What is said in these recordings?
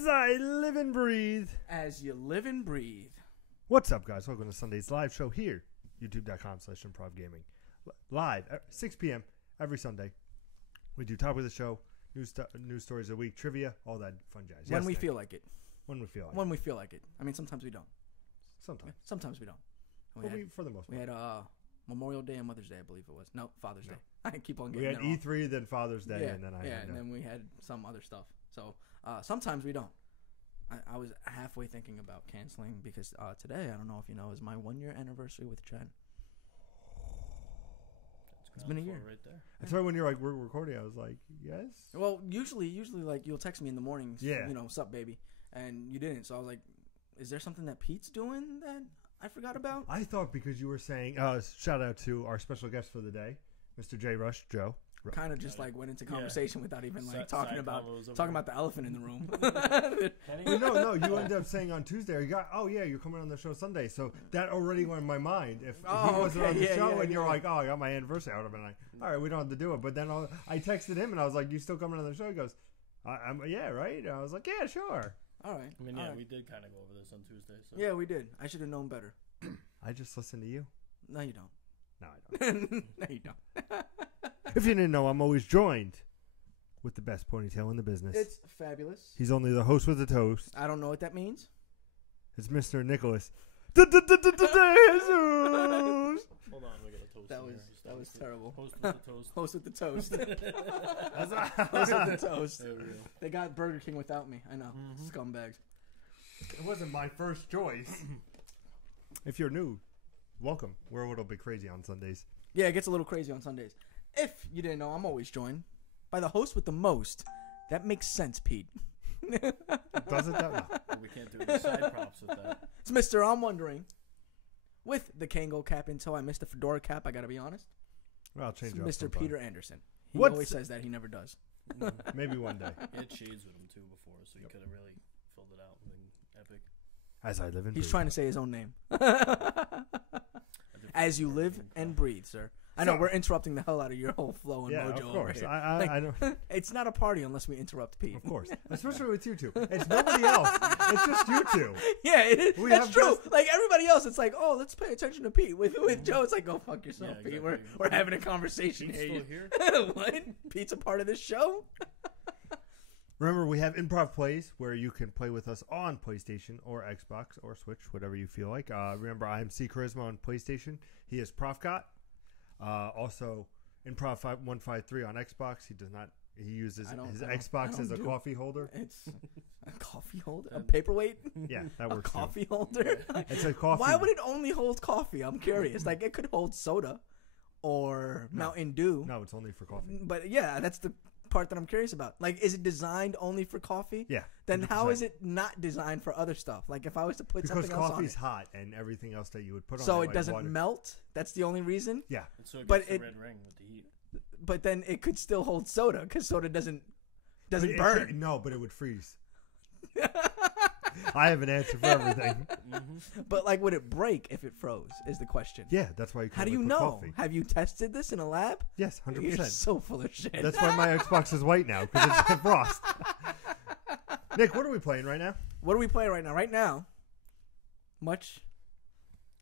As I live and breathe. As you live and breathe. What's up, guys? Welcome to Sunday's live show here, youtube.com/ImprovGaming. Live at 6 p.m. every Sunday. We do top of the show, news stories of the week, trivia, all that fun jazz. When we feel like it. When we feel like it. When we feel like it. I mean, sometimes we don't. Sometimes we don't. For the most part. We had Memorial Day and Mother's Day, I believe it was. No, Father's Day. I keep on getting it wrong. We had E3, then Father's Day, and then and then we had some other stuff. So sometimes we don't. I was halfway thinking about canceling because today, I don't know if you know, is my 1-year anniversary with Jen. It's been a year. Right there. That's why when you're like, we're recording, I was like, yes? Well, usually like you'll text me in the mornings, yeah. You know, sup, baby, and you didn't. So I was like, is there something that Pete's doing that I forgot about? I thought because you were saying, shout out to our special guest for the day, Mr. J. Rush, Joe. Kind of just like went into conversation without even like talking about the elephant in the room. No, you ended up saying on Tuesday, you're coming on the show Sunday. So that already went in my mind. If he wasn't on the show and you're like, I got my anniversary, I would have been like, all right, we don't have to do it. But then I texted him and I was like, you still coming on the show? He goes, yeah, right? And I was like, yeah, sure. All right. I mean, we did kind of go over this on Tuesday. So. Yeah, we did. I should have known better. I just listened to you. No, you don't. No, I don't. No, you don't. If you didn't know, I'm always joined with the best ponytail in the business. It's fabulous. He's only the host with a toast. I don't know what that means. It's Mr. Nicholas. Hold on, we got a toast. That was terrible. Host with the toast. Host with the toast. Host with the toast. There we go. They got Burger King without me. I know. Scumbags. It wasn't my first choice. If you're new, welcome. We're a little bit crazy on Sundays. Yeah, it gets a little crazy on Sundays. If you didn't know, I'm always joined by the host with the most. That makes sense, Pete. Doesn't that? No. We can't do any side props with that. It's Mr. I'm Wondering. With the Kango cap until I missed the fedora cap, I got to be honest. Well, I'll change it Mr. up Peter Anderson. He What's always says that. He never does. Maybe one day. He had shades with him, too, before, so he could have really filled it out with something epic. As I live and breathe. He's trying to say his own name. As you live and breathe, sir. I know, we're interrupting the hell out of your whole flow and mojo. Of course. Over here. I know. It's not a party unless we interrupt Pete. Of course. Especially with you two. It's nobody else. It's just you two. Yeah, that's true. Like, everybody else, it's like, oh, let's pay attention to Pete. With Joe, it's like, go fuck yourself, yeah, Pete. exactly. We're having a conversation Pete's here. Still here? What? Pete's a part of this show? Remember, we have Improv Plays where you can play with us on PlayStation or Xbox or Switch, whatever you feel like. Remember, I am C Charisma on PlayStation. He is ProfCot. Also, Improv 153 on Xbox. He does not. He uses his Xbox as a coffee holder. It's a coffee holder, a paperweight. Yeah, that works. A coffee holder. It's a coffee. Why would it only hold coffee? I'm curious. Like, it could hold soda or Mountain Dew. No, it's only for coffee. But yeah, that's the part that I'm curious about. Like, is it designed only for coffee? Yeah. Then 100%. How is it not designed for other stuff? Like, if I was to put something else on it. Because coffee's hot and everything else that you would put on it. So it doesn't melt? That's the only reason? Yeah. And so it gets the red ring with the heat. But then it could still hold soda because soda doesn't burn. No, but it would freeze. I have an answer for everything. But like, would it break if it froze? Is the question. Yeah, that's why you. How do you know? Coffee. Have you tested this in a lab? Yes, 100%. You're so full of shit. That's why my Xbox is white now because it's frost. Nick, what are we playing right now? What are we playing right now? Right now, much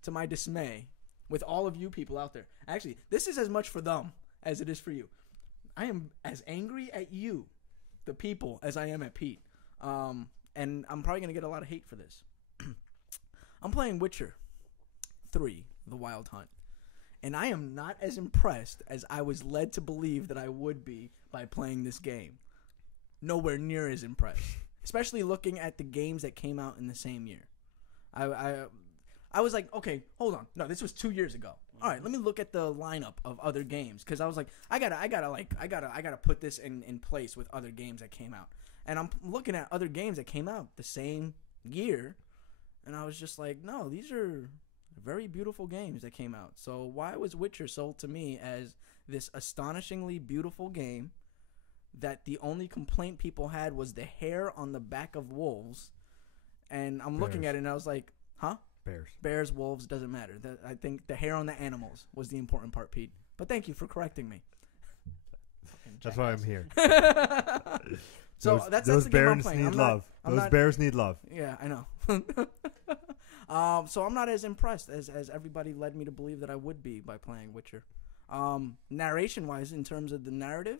to my dismay, with all of you people out there. Actually, this is as much for them as it is for you. I am as angry at you, the people, as I am at Pete. And I'm probably going to get a lot of hate for this. I'm playing Witcher 3, The Wild Hunt. And I am not as impressed as I was led to believe that I would be by playing this game. Nowhere near as impressed. Especially looking at the games that came out in the same year. I was like, okay, hold on. No, this was 2 years ago. All right, let me look at the lineup of other games because I was like, I gotta put this in place with other games that came out. And I'm looking at other games that came out the same year, and I was just like, no, these are very beautiful games that came out. So why was Witcher sold to me as this astonishingly beautiful game that the only complaint people had was the hair on the back of wolves? And I'm looking at it, and I was like, huh? Bears, wolves, doesn't matter. I think the hair on the animals was the important part, Pete. But thank you for correcting me. That's why I'm here. So that's the game I'm playing. Need love. Those bears need love. Yeah, I know. So I'm not as impressed as everybody led me to believe that I would be by playing Witcher. Narration-wise, in terms of the narrative,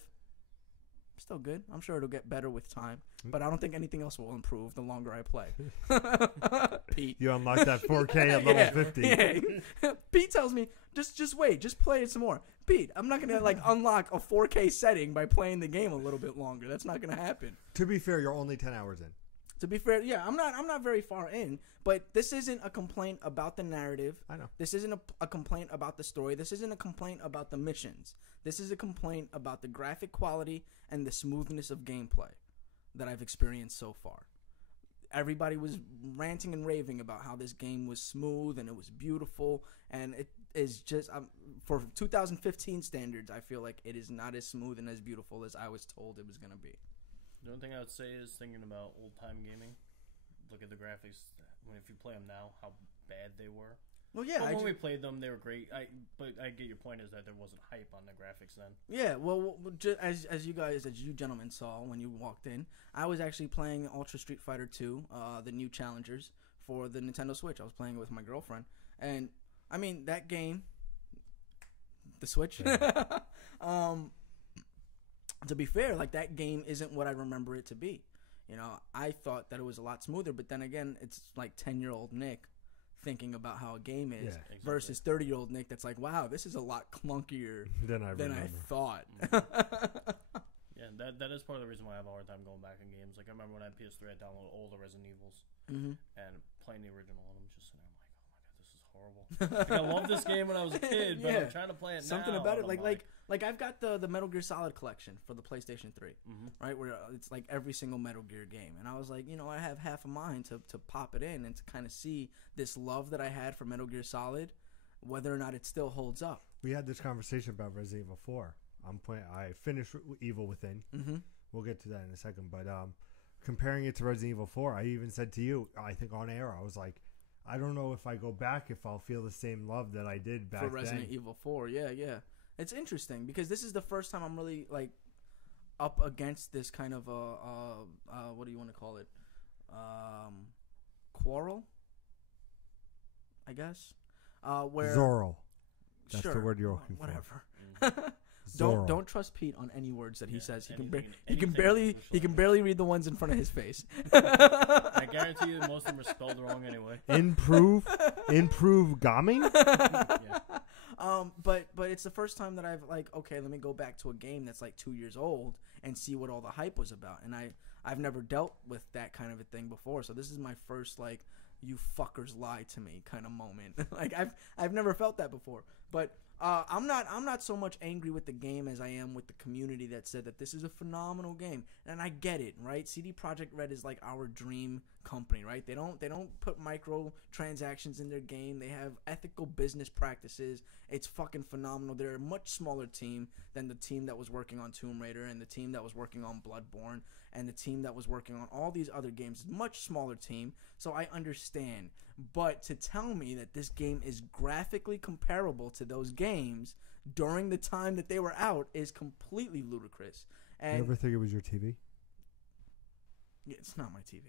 still good. I'm sure it'll get better with time, but I don't think anything else will improve the longer I play. Pete, you unlock that 4K at level 50. Yeah. Pete tells me just wait, just play it some more. Pete, I'm not gonna unlock a 4K setting by playing the game a little bit longer. That's not gonna happen. To be fair, you're only 10 hours in. To be fair, yeah, I'm not very far in, but this isn't a complaint about the narrative. I know. This isn't a complaint about the story. This isn't a complaint about the missions. This is a complaint about the graphic quality and the smoothness of gameplay that I've experienced so far. Everybody was ranting and raving about how this game was smooth and it was beautiful, and it is just for 2015 standards, I feel like it is not as smooth and as beautiful as I was told it was going to be. The only thing I would say is thinking about old time gaming. Look at the graphics. If you play them now, how bad they were. Well, yeah. But when we played them, they were great. But I get your point is that there wasn't hype on the graphics then. Yeah. Well, as you gentlemen saw when you walked in, I was actually playing Ultra Street Fighter 2, the new challengers for the Nintendo Switch. I was playing it with my girlfriend, and I mean that game, the Switch. Yeah. To be fair, that game isn't what I remember it to be. I thought that it was a lot smoother, but then again, it's 10-year-old Nick thinking about how a game is versus 30-year-old Nick that's like, wow, this is a lot clunkier than I thought. Yeah, that is part of the reason why I have a hard time going back in games. I remember when I had PS3, I downloaded all the Resident Evils and playing the original, and I'm just sitting there, I'm like, oh my god, this is horrible. I love this game when I was a kid, but I'm trying to play it now. Something about it, I've got the Metal Gear Solid collection for the PlayStation 3, right? Where it's every single Metal Gear game. And I was like, I have half a mind to pop it in and to kind of see this love that I had for Metal Gear Solid, whether or not it still holds up. We had this conversation about Resident Evil 4. I finished Evil Within. We'll get to that in a second. But comparing it to Resident Evil 4, I even said to you, I think on air, I was like, I don't know if I go back if I'll feel the same love that I did back then. For Resident Evil 4, yeah. It's interesting because this is the first time I'm really up against this kind of what do you want to call it? Quarrel, I guess. Where Zorro. That's the word you're looking for. Whatever. Don't trust Pete on any words that he says. He can barely read the ones in front of his face. I guarantee you most of them are spelled wrong anyway. Improve gaming? Yeah. But it's the first time that I've okay, let me go back to a game that's 2 years old and see what all the hype was about. And I've never dealt with that kind of a thing before, so this is my first you fuckers lie to me kind of moment. I've never felt that before. But I'm not so much angry with the game as I am with the community that said that this is a phenomenal game, and I get it, right? CD Projekt Red is our dream company, right? They don't put microtransactions in their game. They have ethical business practices. It's fucking phenomenal. They're a much smaller team than the team that was working on Tomb Raider and the team that was working on Bloodborne and the team that was working on all these other games. Much smaller team, so I understand. But to tell me that this game is graphically comparable to those games during the time that they were out is completely ludicrous. And you ever think it was your TV? Yeah, it's not my TV.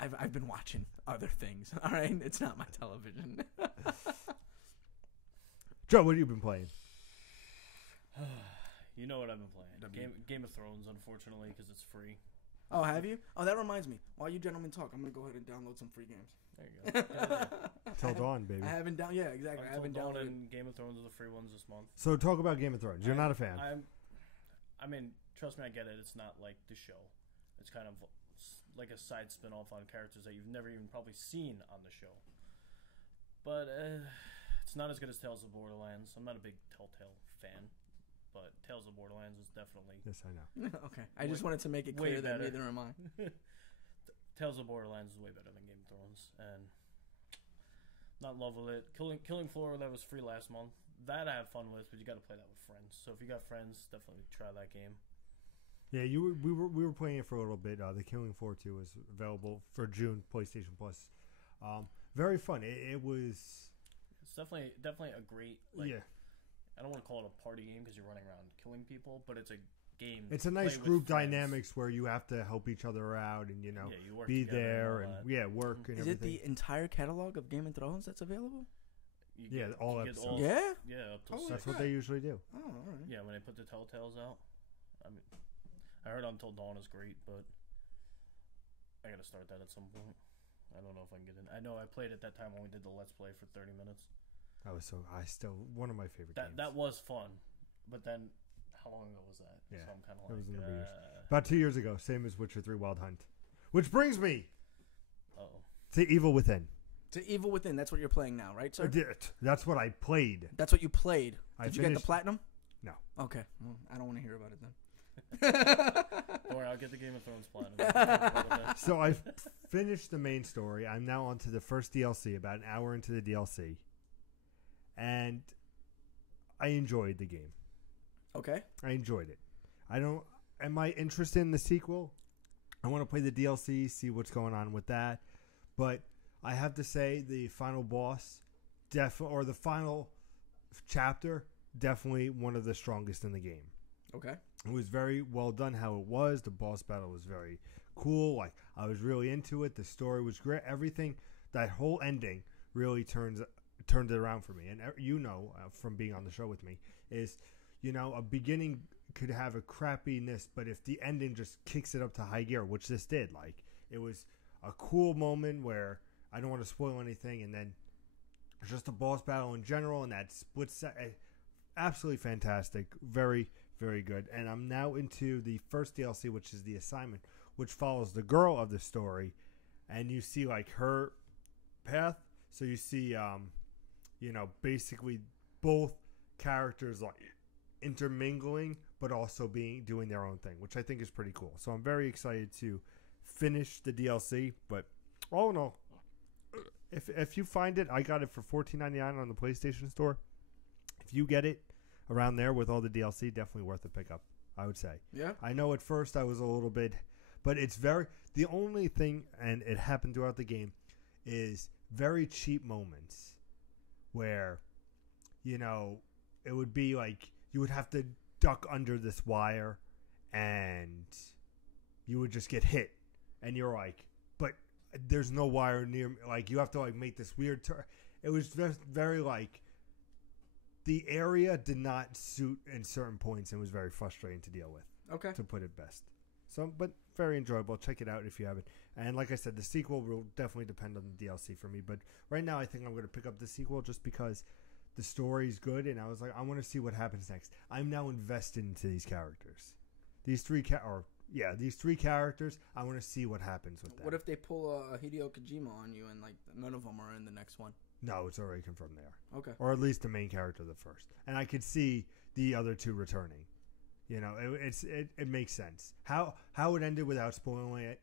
I've been watching other things. All right, it's not my television. Joe, what have you been playing? You know what I've been playing. Game of Thrones, unfortunately, because it's free. Oh, have you? Oh, that reminds me. While you gentlemen talk, I'm going to go ahead and download some free games. There you go. Till dawn, baby. I haven't yeah, exactly. I haven't downloaded. Game of Thrones are the free ones this month. So talk about Game of Thrones. You're not a fan. I mean, trust me, I get it. It's not like the show. It's kind of like a side spin-off on characters that you've never even probably seen on the show. But it's not as good as Tales of Borderlands. I'm not a big Telltale fan. But Tales of Borderlands is definitely... Yes, I know. Okay. I just wanted to make it clear that neither am I. Tales of Borderlands is way better than Game of Thrones. And not in love with it. Killing Floor, that was free last month. That I have fun with, but you got to play that with friends. So if you got friends, definitely try that game. Yeah, we were playing it for a little bit. The Killing Floor 2 was available for June, PlayStation Plus. Very fun. It was... It's definitely a great... yeah. I don't want to call it a party game because you're running around killing people, but it's a game. It's a nice play with group friends. dynamics where you have to help each other out and Yeah, you work be together there and all and that. work and Is it everything. the entire catalog of Game of Thrones that's available? You Yeah, get- all you get episodes. Yeah? Yeah, up till Oh, six. That's what they usually do. Oh, all right. Yeah, when they put the Telltales out. I mean, I heard Until Dawn is great, but I gotta start that at some point. I don't know if I can get in. I know I played it that time when we did the Let's Play for 30 minutes. One of my favorite games. That was fun, but then how long ago was that? Yeah, So I'm kind of it was a like, number of years. About 2 years ago, same as Witcher 3 Wild Hunt. Which brings me uh-oh. to Evil Within. To Evil Within, that's what you're playing now, right, sir? That's what I played. That's what you played. I Did you get the finished- platinum? No. Okay. Well, I don't want to hear about it then. Don't worry, I'll get the Game of Thrones platinum. So I've finished the main story. I'm now on to the first DLC, about an hour into the DLC. And I enjoyed the game. Okay. I enjoyed it. Am I interested in the sequel? I want to play the DLC, see what's going on with that. But I have to say the final boss, or the final chapter, definitely one of the strongest in the game. Okay. It was very well done how it was. The boss battle was very cool. Like, I was really into it. The story was great. Everything, that whole ending really turned it around for me. And from being on the show with me, is, a beginning could have a crappiness, but if the ending just kicks it up to high gear, which this did, like, it was a cool moment where I don't want to spoil anything, and then just the boss battle in general and that split set, absolutely fantastic. Very, very good. And I'm now into the first DLC, which is The Assignment, which follows the girl of the story, and you see like her path. So you see, basically both characters like intermingling, but also doing their own thing, which I think is pretty cool. So I'm very excited to finish the DLC. But all in all, if you find it, I got it for $14.99 on the PlayStation Store. If you get it around there with all the DLC, definitely worth a pickup, I would say. Yeah. I know at first I was a little bit, but the only thing, and it happened throughout the game, is very cheap moments where, it would be like you would have to duck under this wire and you would just get hit, and you're like, but there's no wire near me. Like, you have to like make this weird turn. It was just very like, the area did not suit in certain points and was very frustrating to deal with. Okay. To put it best. So, but very enjoyable. Check it out if you haven't. And like I said, the sequel will definitely depend on the DLC for me. But right now, I think I'm going to pick up the sequel just because the story's good, and I was like, I want to see what happens next. I'm now invested into these characters. These three characters. I want to see what happens with them. What if they pull a Hideo Kojima on you and like none of them are in the next one? No, it's already confirmed they are. Okay. Or at least the main character of the first. And I could see the other two returning. It makes sense. How it ended without spoiling it,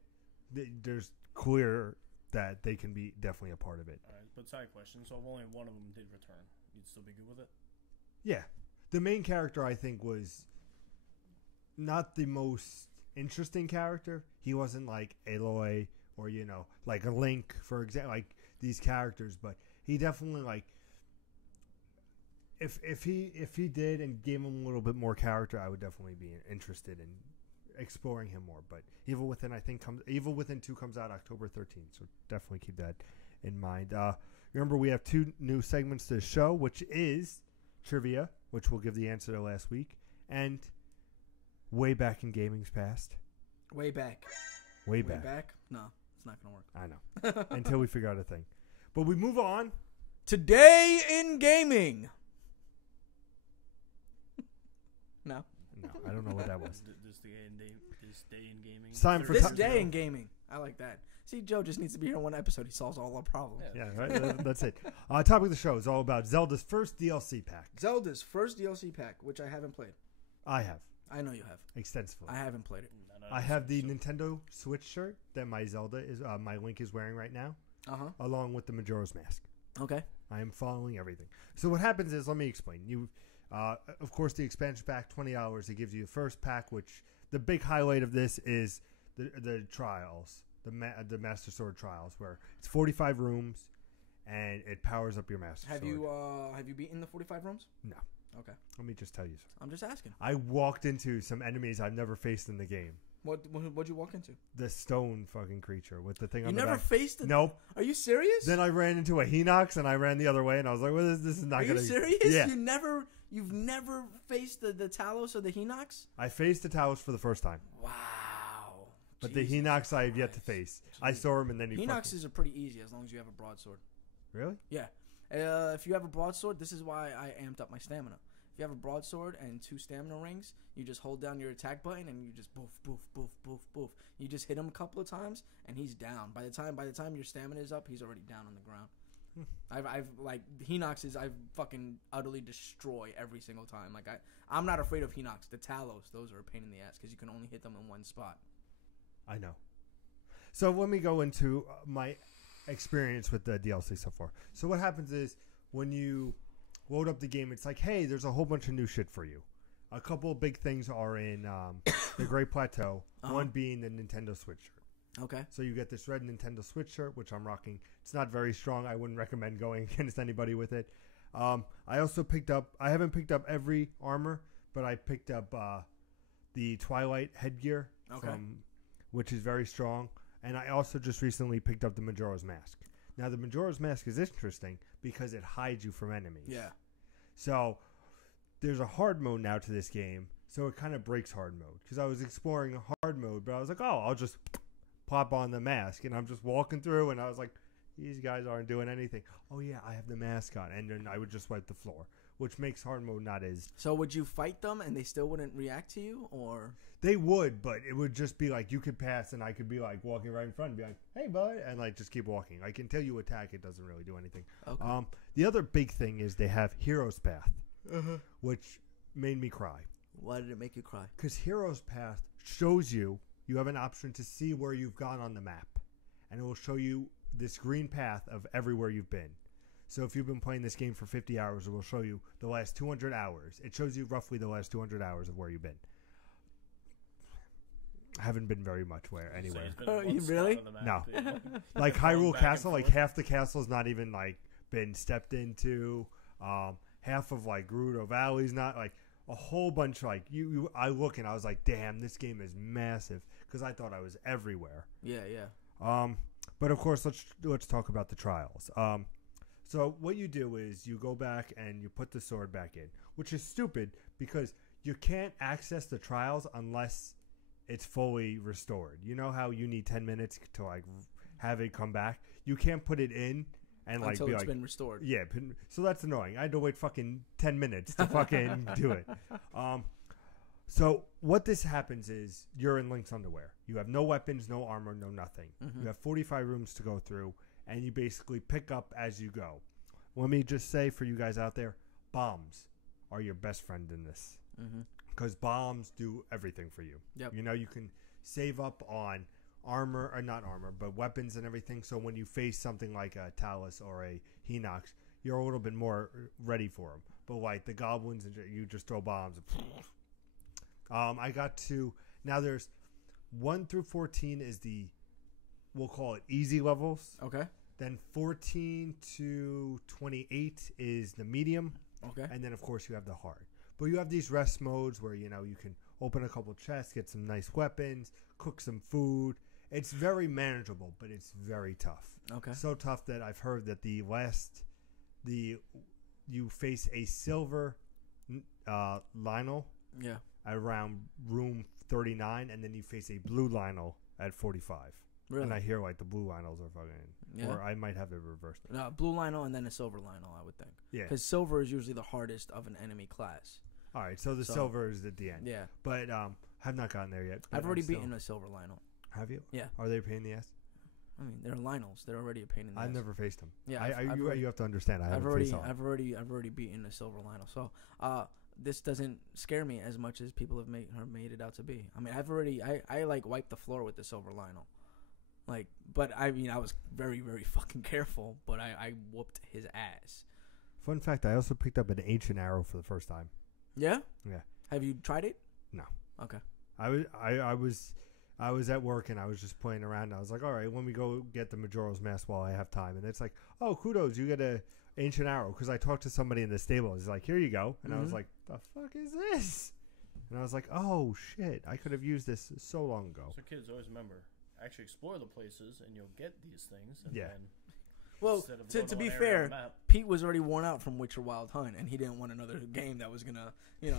there's clear that they can be definitely a part of it. All right, but side question. So if only one of them did return, you'd still be good with it? Yeah. The main character, I think, was not the most interesting character. He wasn't like Aloy or, like a Link, for example, like these characters, but he definitely like, if he did and gave him a little bit more character, I would definitely be interested in exploring him more. But Evil Within 2 comes out October 13th, so definitely keep that in mind. Remember, we have 2 new segments to the show, which is trivia, which we'll give the answer to last week, and way back in gaming's past. Way back. Way back. No, it's not gonna work. I know. Until we figure out a thing. But we move on. Today in gaming. No. No, I don't know what that was. This day in gaming. It's time for This day in gaming. I like that. See, Joe just needs to be here one episode. He solves all our problems. Yeah, right. That's it. Topic of the show is all about Zelda's first DLC pack. Zelda's first DLC pack, which I haven't played. I have I know you have. extensively. I haven't played it. I have the Nintendo Switch shirt that my Link is wearing right now, along with the Majora's Mask. Okay. I am following everything. So what happens is, let me explain. Of course, the expansion pack, $20. It gives you the first pack, which the big highlight of this is the trials, the Master Sword trials, where it's 45 rooms, and it powers up your Master Sword. Have you beaten the 45 rooms? No. Okay. Let me just tell you. I'm just asking. I walked into some enemies I've never faced in the game. What'd you walk into? The stone fucking creature with the thing You on the never back. faced it? Nope. Are you serious? Then I ran into a Hinox and I ran the other way and I was like, well, this is not Are going to... you serious? Yeah. You've never faced the Talos or the Hinox? I faced the Talos for the first time. Wow. But Jesus the Hinox I have yet to Christ. face. I saw him and then he Hinoxes are pretty easy as long as you have a broadsword. Really? Yeah. If you have a broadsword, this is why I amped up my stamina. If you have a broadsword and 2 stamina rings, you just hold down your attack button and you just boof, boof, boof, boof, boof. You just hit him a couple of times and he's down. By the time your stamina is up, he's already down on the ground. I've like Hinoxes, I've fucking utterly destroy every single time. Like I'm not afraid of Hinox. The Talos, those are a pain in the ass because you can only hit them in one spot. I know. So let me go into my experience with the DLC so far. So what happens is when you load up the game, it's like, hey, there's a whole bunch of new shit for you. A couple of big things are in the Great Plateau, one being the Nintendo Switch shirt. Okay. So you get this red Nintendo Switch shirt, which I'm rocking. It's not very strong. I wouldn't recommend going against anybody with it. I also I haven't picked up every armor, but I picked up the Twilight headgear, which is very strong. And I also just recently picked up the Majora's Mask. Now, the Majora's Mask is interesting because it hides you from enemies. Yeah. So there's a hard mode now to this game, so it kind of breaks hard mode. Because I was exploring hard mode, but I was like, oh, I'll just plop on the mask. And I'm just walking through, and I was like, these guys aren't doing anything. Oh, yeah, I have the mask on. And then I would just wipe the floor, which makes hard mode not as... So would you fight them, and they still wouldn't react to you, or... They would, but it would just be like you could pass and I could be like walking right in front and be like, hey, bud, and like just keep walking. Like until you attack, it doesn't really do anything. Okay. The other big thing is they have Hero's Path, which made me cry. Why did it make you cry? Because Hero's Path shows you have an option to see where you've gone on the map. And it will show you this green path of everywhere you've been. So if you've been playing this game for 50 hours, it will show you the last 200 hours. It shows you roughly the last 200 hours of where you've been. I haven't been very much anywhere. Oh, you really? No. Like Hyrule Castle, like half the castle is not even like been stepped into. Half of like Gerudo Valley's not like a whole bunch. Like I look and I was like, damn, this game is massive because I thought I was everywhere. Yeah, yeah. But of course, let's talk about the trials. So what you do is you go back and you put the sword back in, which is stupid because you can't access the trials unless it's fully restored. You know how you need 10 minutes to like have it come back? You can't put it in and like until be it's like been restored. Yeah, so that's annoying. I had to wait fucking 10 minutes to fucking do it. So what this happens is you're in Link's underwear. You have no weapons, no armor, no nothing. Mm-hmm. You have 45 rooms to go through, and you basically pick up as you go. Let me just say for you guys out there, bombs are your best friend in this. Because bombs do everything for you. Yep. You know, you can save up on armor, or not armor, but weapons and everything. So when you face something like a Talus or a Hinox, you're a little bit more ready for them. But like the goblins, you just throw bombs. I got to, now there's 1 through 14 is we'll call it easy levels. Okay. Then 14 to 28 is the medium. Okay. And then of course you have the hard. But you have these rest modes where, you know, you can open a couple chests, get some nice weapons, cook some food. It's very manageable, but it's very tough. Okay. So tough that I've heard that you face a silver Lionel around room 39, and then you face a blue Lionel at 45. Really? And I hear like the blue Lionels are fucking, Yeah. or I might have it reversed. No, blue Lionel and then a silver Lionel, I would think. Yeah. Because silver is usually the hardest of an enemy class. All right, so the silver is at the end. Yeah. But have not gotten there yet. I've already beaten a silver Lionel. Have you? Yeah. Are they a pain in the ass? I mean, they're Lionels. They're already a pain in the ass. I've never faced them. Yeah, you have to understand. I've already beaten a silver Lionel. So this doesn't scare me as much as people have made it out to be. I mean, I like wiped the floor with the silver Lionel. Like, but I mean, I was very, very fucking careful, but I whooped his ass. Fun fact, I also picked up an ancient arrow for the first time. Yeah? Yeah. Have you tried it? No. Okay. I was at work and I was just playing around and I was like, all right, let me go get the Majora's Mask while I have time. And it's like, oh, kudos, you get a ancient arrow because I talked to somebody in the stable. He's like, "Here you go," and I was Mhm. like, "The fuck is this?" And I was like, "Oh shit! I could have used this so long ago." So kids, always remember, actually explore the places, and you'll get these things. And Yeah. then Well, instead of to going be one area on fair, the map, Pete was already worn out from Witcher Wild Hunt, and he didn't want another game that was gonna,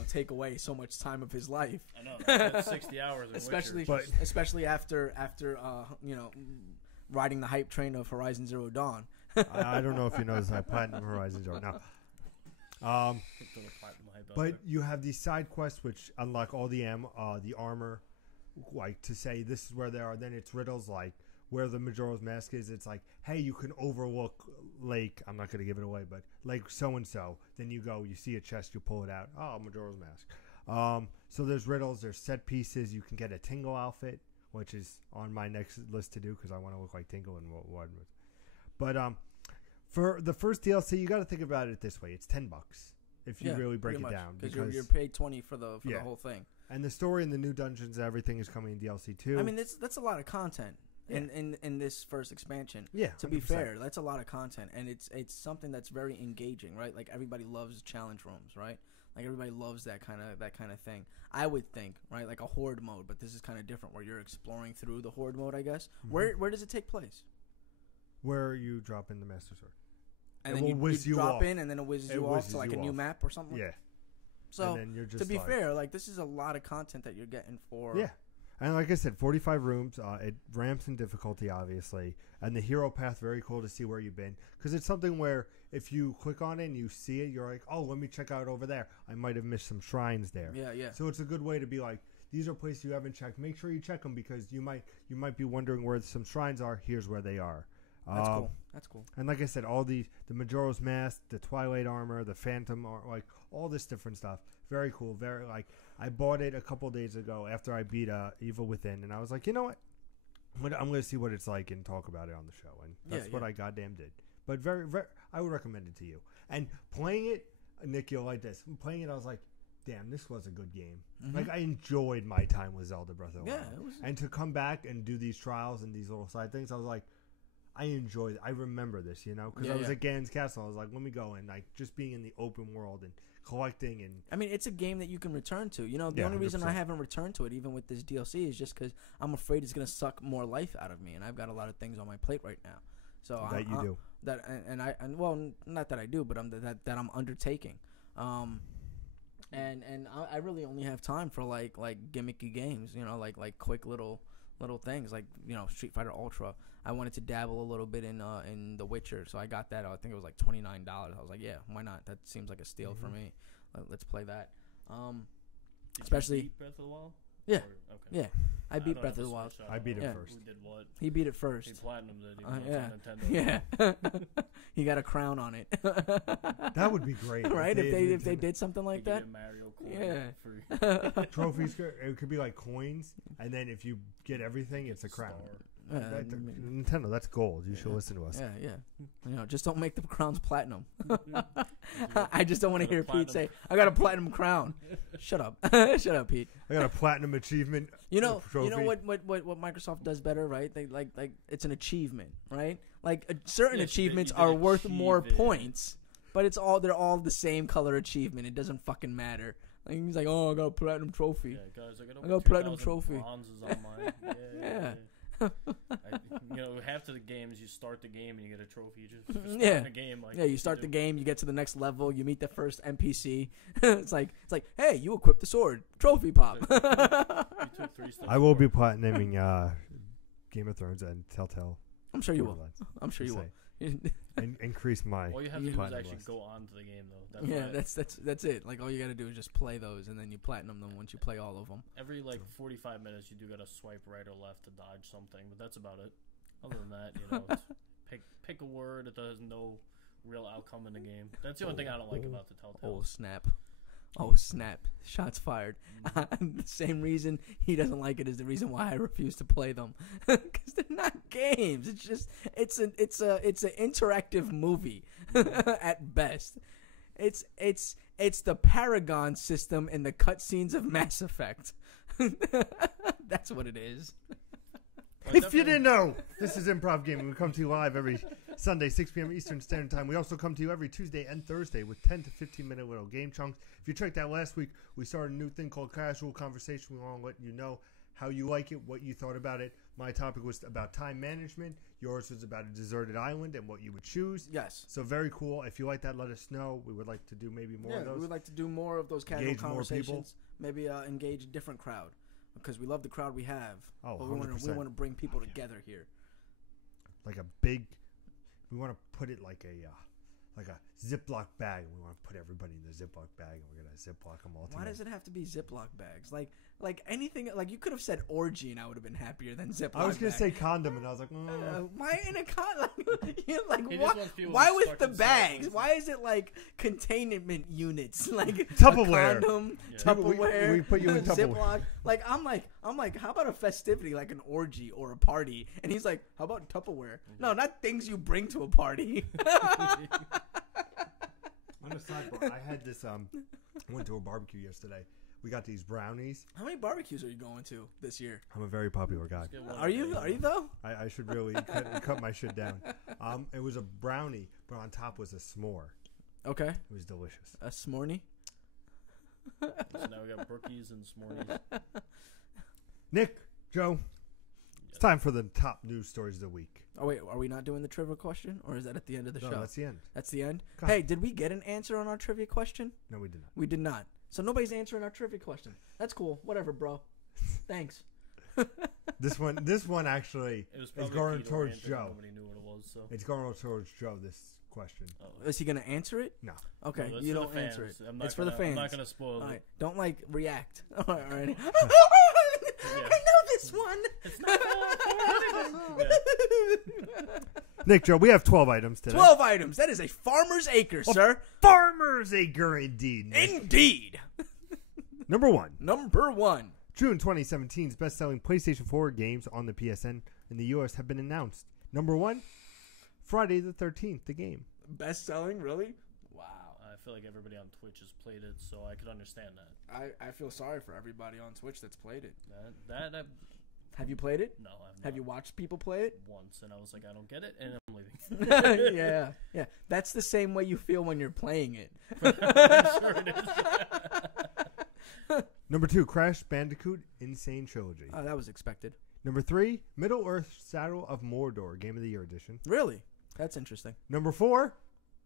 take away so much time of his life. I know that's 60 hours. In Especially, Witcher. But- especially after riding the hype train of Horizon Zero Dawn. I don't know if you noticed I platinum Horizon Zero now. Picked on the platinum hype out But there. you have these side quests which unlock all the armor, like to say this is where they are. Then it's riddles like where the Majora's Mask is. It's like, hey, you can overlook Lake. I'm not going to give it away, but Lake so and so. Then you go, you see a chest, you pull it out. Oh, Majora's Mask. So there's riddles, there's set pieces. You can get a Tingle outfit, which is on my next list to do because I want to look like Tingle and what. But for the first DLC, you got to think about it this way: it's $10 if you really break it down, because you're paid $20 for the Yeah. whole thing. and the story and the new dungeons and everything is coming in DLC too. I mean, that's a lot of content Yeah. in this first expansion. yeah. To be 100%. fair, that's a lot of content, and it's something that's very engaging, right? Like everybody loves challenge rooms, right? Like everybody loves that kind of thing. I would think, right, like a horde mode, but this is kind of different, where you're exploring through the horde mode, I guess. Mhm. Where does it take place? where you drop in the Master Sword. And It then will you whiz you drop off. in, and then it whizzes It you off whizzes to like you a new off. map or something. Yeah. So and then you're just to be like, fair, like this is a lot of content that you're getting for. Yeah. And like I said, 45 rooms. It ramps in difficulty, obviously. And the hero path, very cool to see where you've been. Because it's something where if you click on it and you see it, you're like, oh, let me check out over there. I might have missed some shrines there. Yeah, yeah. So it's a good way to be like, these are places you haven't checked. Make sure you check them because you might be wondering where some shrines are. Here's where they are. That's cool. That's cool. And like I said, all the Majora's Mask, the Twilight Armor, the Phantom Armor, like all this different stuff. Very cool. Very like I bought it a couple days ago after I beat Evil Within, and I was like, you know what? I'm gonna see what it's like and talk about it on the show, and that's what I goddamn did. But very, very, I would recommend it to you. And playing it, Nick, you'll like this. Playing it, I was like, damn, this was a good game. Mhm. Like I enjoyed my time with Zelda Breath of the Wild. Yeah, it was. And to come back and do these trials and these little side things, I was like, I enjoyed it. I remember this, because Yeah, I was yeah. at Ganon's Castle. I was like, let me go and like just being in the open world and collecting and I mean, it's a game that you can return to. The Yeah, only reason I 100%. haven't returned to it, even with this DLC, is just because I'm afraid it's gonna suck more life out of me, and I've got a lot of things on my plate right now. So that you do. that, and well, not that I do, but that I'm undertaking. And I really only have time for like gimmicky games, like quick little things, like Street Fighter Ultra. I wanted to dabble a little bit in The Witcher, so I got that. I think it was like $29. I was like, yeah, why not? That seems like a steal for me. Let's play that. Did especially- you beat Breath of the Wild? Yeah. Or- okay. Yeah, I beat don't Breath have of the a Wild. Switch, I beat it Yeah. first. Who did what? He beat it He first. platinumed it. Even though it's on Yeah, Nintendo. yeah. He got a crown on it. That would be great, right? If they did something You like could that. get Mario coin Yeah. for Trophies. It could be like coins, and then if you get everything, it's a crown. star. Nintendo, that's gold. You should listen to us. Yeah. Just don't make the crowns platinum. I just don't want to Got a hear Pete say, platinum. "I got a platinum crown." Shut up, shut up, Pete. I got a platinum achievement. Trophy. Trophy. What Microsoft does better, right? They like it's an achievement, right? Like certain Yes, you did- achievements you did are worth achieve more it. points, but they're all the same color achievement. It doesn't fucking matter. Like he's like, "Oh, I got a platinum trophy." Yeah, guys, I got a platinum 2,000 trophy. Bronzes on mine. Yeah. Half of the games you start the game and you get a trophy. You just start Yeah. the game. Like, Yeah, you start the game, you get to the next level, you meet the first NPC. it's like, hey, you equipped the sword, trophy pop. You took 3 steps I will be forward. platinuming Game of Thrones and Telltale. I'm sure you will. Borderlands. I'm sure you Just will. saying. And increase my All you have to do is platinum actually list. go on to the game, though. Yeah, why that's it. Like all you gotta do is just play those, and then you platinum them once you play all of them. every 45 minutes you do gotta swipe right or left to dodge something, but that's about it. Other than that, it's pick a word. It does no real outcome in the game. That's the only thing I don't like about the Telltale. Oh snap! Shots fired. The same reason he doesn't like it is the reason why I refuse to play them, because they're not games. It's just it's an interactive movie at best. It's the Paragon system in the cutscenes of Mass Effect. That's what it is. But If you didn't know, this is Improv Gaming. We come to you live every Sunday, 6 p.m. Eastern Standard Time. We also come to you every Tuesday and Thursday with 10 to 15-minute little game chunks. If you checked out last week, we started a new thing called Casual Conversation. We want to let you know how you like it, what you thought about it. My topic was about time management. Yours was about a deserted island and what you would choose. Yes. So very cool. If you like that, let us know. We would like to do maybe more of those. We would like to do more of those casual Engage more conversations. Maybe engage a different crowd because we love the crowd we have. Oh, but 100%. we want to bring people together here. Like a big, we want to put it like a Ziploc bag. We want to put everybody in the Ziploc bag, and we're gonna Ziploc them all together. Why does it have to be Ziploc bags? Like anything, like you could have said orgy, and I would have been happier than Ziploc. I was gonna bag. say condom, and I was like, why in a condom? Like, He why? just wants people Why to with suck the and suck. bags? Why is it like containment units? Like Tupperware. a condom, Yeah. Tupperware. We put you in Tupperware. Ziploc. Like I'm like, how about a festivity, like an orgy or a party? And he's like, how about Tupperware? No, not things you bring to a party. On a sidebar, I had this. I went to a barbecue yesterday. We got these brownies. How many barbecues are you going to this year? I'm a very popular guy. Get one Are you? day. Are you though? I should really cut my shit down. It was a brownie, but on top was a s'more. Okay, It was delicious. a s'morny. So now we got Brookies and S'mornies. Nick, Joe, it's time for the top news stories of the week. Oh wait, are we not doing the trivia question, or is that at the end of the No, show? that's the end. That's the end. Come. Hey, did we get an answer on our trivia question? No, we did not. We did not. So nobody's answering our trivia question. That's cool. Whatever, bro. Thanks. This one actually It was is probably going Pete towards oriented, Joe. Nobody knew what it was, so. It's going towards Joe. This question. Is he gonna answer it? No. Okay, No, that's you for don't the answer it. fans. It's for the fans. I'm not gonna spoil All it. right, don't like react. All right. Yeah. I know this one. It's not yeah. Nick, Joe, we have 12 items today. 12 items. That is a farmer's acre, sir. Farmer's acre, indeed. Nick. Indeed. Number 1. Number 1. June 2017's best-selling PlayStation 4 games on the PSN in the U.S. have been announced. Number 1, Friday the 13th, the game. Best selling, really? Wow. I feel like everybody on Twitch has played it, so I could understand that. I feel sorry for everybody on Twitch that's played it. That Have you played it? no, I've Have not. you watched people play it? Once, and I was like, I don't get it, and I'm leaving. Yeah. That's the same way you feel when you're playing it. I'm sure it is. Number 2, Crash Bandicoot Insane Trilogy. Oh, that was expected. Number 3, Middle-earth Shadow of Mordor Game of the Year Edition. Really? That's interesting. Number 4,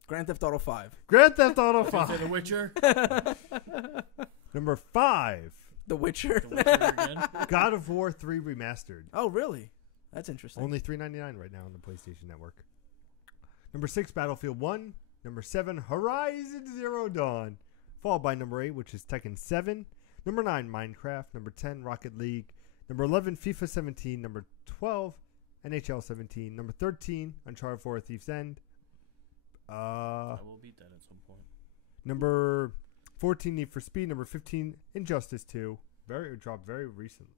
Grand Theft Auto 5. Grand Theft Auto Is it 5. The Witcher? Number 5, The Witcher. The Witcher again? God of War 3 Remastered. Oh, really? That's interesting. Only $3.99 right now on the PlayStation Network. Number 6, Battlefield 1. Number 7, Horizon Zero Dawn. Followed by number 8, which is Tekken 7. Number 9, Minecraft. Number 10, Rocket League. Number 11, FIFA 17. Number 12, NHL 17. Number 13, Uncharted 4 Thief's End. I will beat that at some point. Number 14, Need for Speed. Number 15, Injustice 2. It dropped very recent.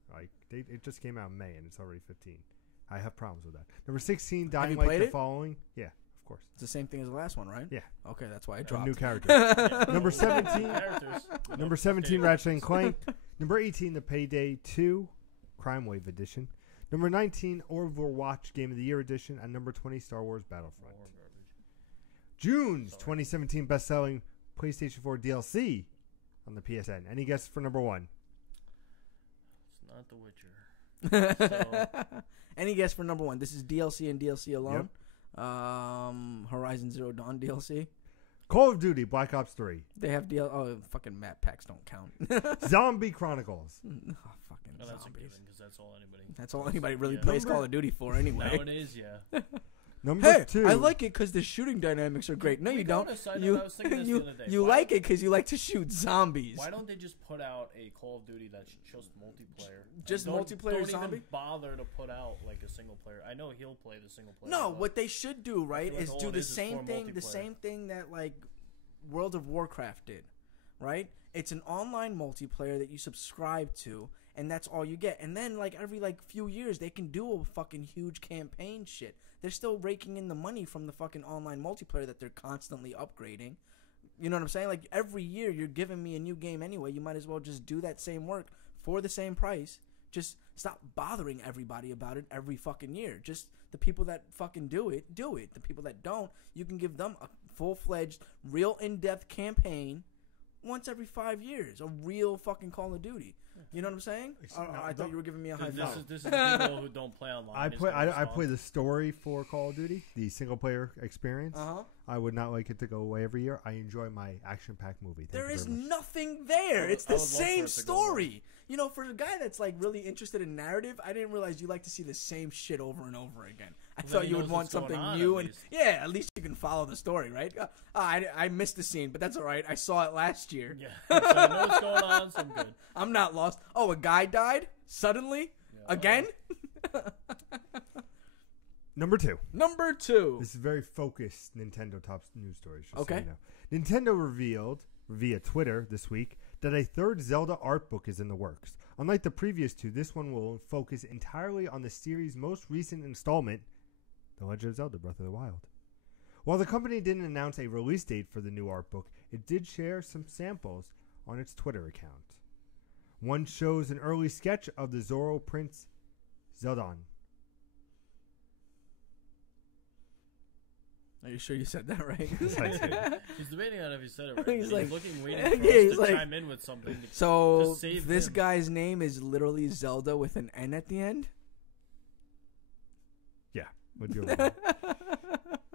It just came out in May and it's already 15. I have problems with that. Number 16, Dying you Light played the it? Following. Yeah, of course. It's the same thing as the last one, right? Yeah. Okay, that's why it A dropped. new character. Number Yeah. 17. Characters. Number 17, Ratchet and Clank. Number 18, The Payday 2 Crime Wave Edition. Number 19, Overwatch Game of the Year Edition. And number 20, Star Wars Battlefront. More garbage. June's 2017 best-selling PlayStation 4 DLC on the PSN. Any guesses for number 1? It's not The Witcher. So, Any guess for number 1? This is DLC and DLC alone. Horizon Zero Dawn DLC. Call of Duty Black Ops 3. They have Oh, fucking map packs don't count. Zombie Chronicles. Oh, fucking no, that's a zombies. given because that's all anybody. That's all anybody really Yeah. plays Call of Duty for anyway. Nowadays, yeah. Number Hey, 2. I like it because the shooting dynamics are great. No, Can we you go don't. on a side note? You I was thinking this the other day. you Why like it because you like to shoot zombies. Why don't they just put out a Call of Duty that's just multiplayer? Just Like, multiplayer don't zombie? even bother to put out like a single player. I know he'll play the single player. No, but what they should do, right, feel like is all do it the is same for thing. The multiplayer. same thing that like World of Warcraft did, right? It's an online multiplayer that you subscribe to, and that's all you get. And then like every like few years, they can do a fucking huge campaign shit. They're still raking in the money from the fucking online multiplayer that they're constantly upgrading. You know what I'm saying? Like every year, you're giving me a new game anyway. You might as well just do that same work for the same price. Just stop bothering everybody about it every fucking year. Just the people that fucking do it, do it. The people that don't, you can give them a full-fledged, real in-depth campaign once every 5 years. A real fucking Call of Duty. You know what I'm saying? I thought you were giving me a high five. This is the people who don't play online. I play the story for Call of Duty, the single-player experience. I would not like it to go away every year. I enjoy my action-packed movie. There is nothing there. It's the same story. You know, for a guy that's like really interested in narrative, I didn't realize you like to see the same shit over and over again. I thought you would want something new, and yeah, at least you can follow the story, right? I missed the scene, but that's all right. I saw it last year. Yeah, so I know what's going on, so I'm good. I'm not lost. Oh, a guy died suddenly again. Number two. This is very focused Nintendo top news stories. Okay. So you know. Nintendo revealed via Twitter this week that a third Zelda art book is in the works. Unlike the previous two, this one will focus entirely on the series' most recent installment, The Legend of Zelda Breath of the Wild. While the company didn't announce a release date for the new art book, it did share some samples on its Twitter account. One shows an early sketch of the Zoro Prince Zeldon. Are you sure you said that right? Yes, I did. He's debating on if he said it right. He's like, looking, waiting for us to chime in with something. So this guy's name is literally Zelda with an N at the end? Yeah.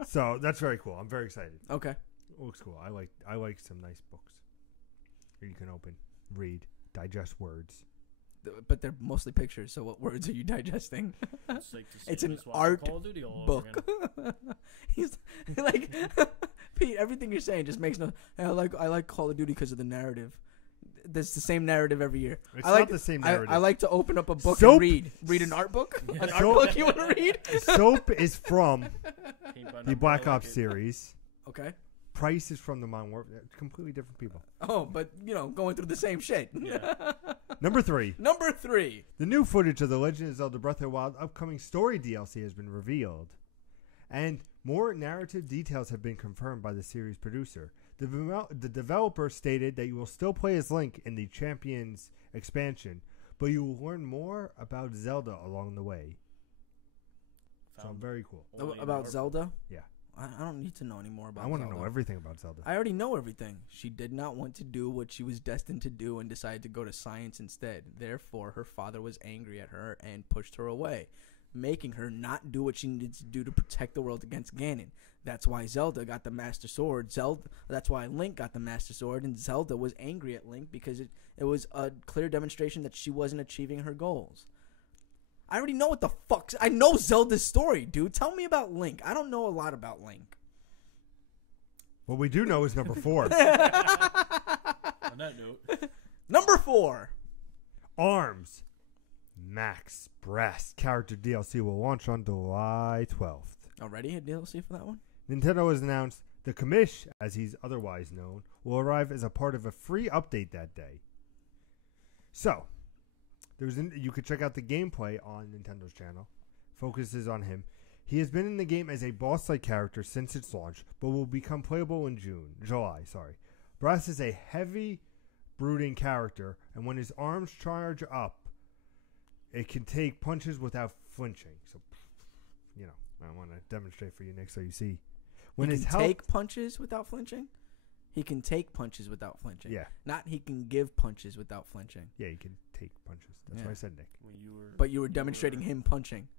So that's very cool. I'm very excited. Okay. It looks cool. I like some nice books. You can open, read, digest words. But they're mostly pictures, so what words are you digesting? It's an art book. He's like, Pete, everything you're saying just makes no... I like Call of Duty because of the narrative. There's the same narrative every year. It's not the same narrative. I like to open up a book and read. Read an art book? An art book you want to read? Soap is from the Black Ops series. Okay. Price is from the Modern Warfare. Completely different people. Oh, but, going through the same shit. Yeah. Number three. The new footage of The Legend of Zelda Breath of the Wild upcoming story DLC has been revealed. And more narrative details have been confirmed by the series producer. The developer stated that you will still play as Link in the Champions expansion, but you will learn more about Zelda along the way. So very cool. About Zelda? Yeah. I don't need to know any more about Zelda. I want to know everything about Zelda. I already know everything. She did not want to do what she was destined to do and decided to go to science instead. Therefore, her father was angry at her and pushed her away, making her not do what she needed to do to protect the world against Ganon. That's why Zelda got the Master Sword. That's why Link got the Master Sword, and Zelda was angry at Link because it was a clear demonstration that she wasn't achieving her goals. I already know what the fuck. I know Zelda's story, dude. Tell me about Link. I don't know a lot about Link. What we do know is number 4. On that note. Number 4. ARMS Max Brass character DLC will launch on July 12th. Already a DLC for that one? Nintendo has announced the Commish, as he's otherwise known, will arrive as a part of a free update that day. So, you could check out the gameplay on Nintendo's channel. Focuses on him. He has been in the game as a boss-like character since its launch, but will become playable in July. Brass is a heavy, brooding character, and when his arms charge up, it can take punches without flinching. So, I want to demonstrate for you, Nick, so you see. When he can take punches without flinching? He can take punches without flinching. Yeah. Not he can give punches without flinching. Yeah, he can take punches. That's what I said, Nick. But you were demonstrating him punching.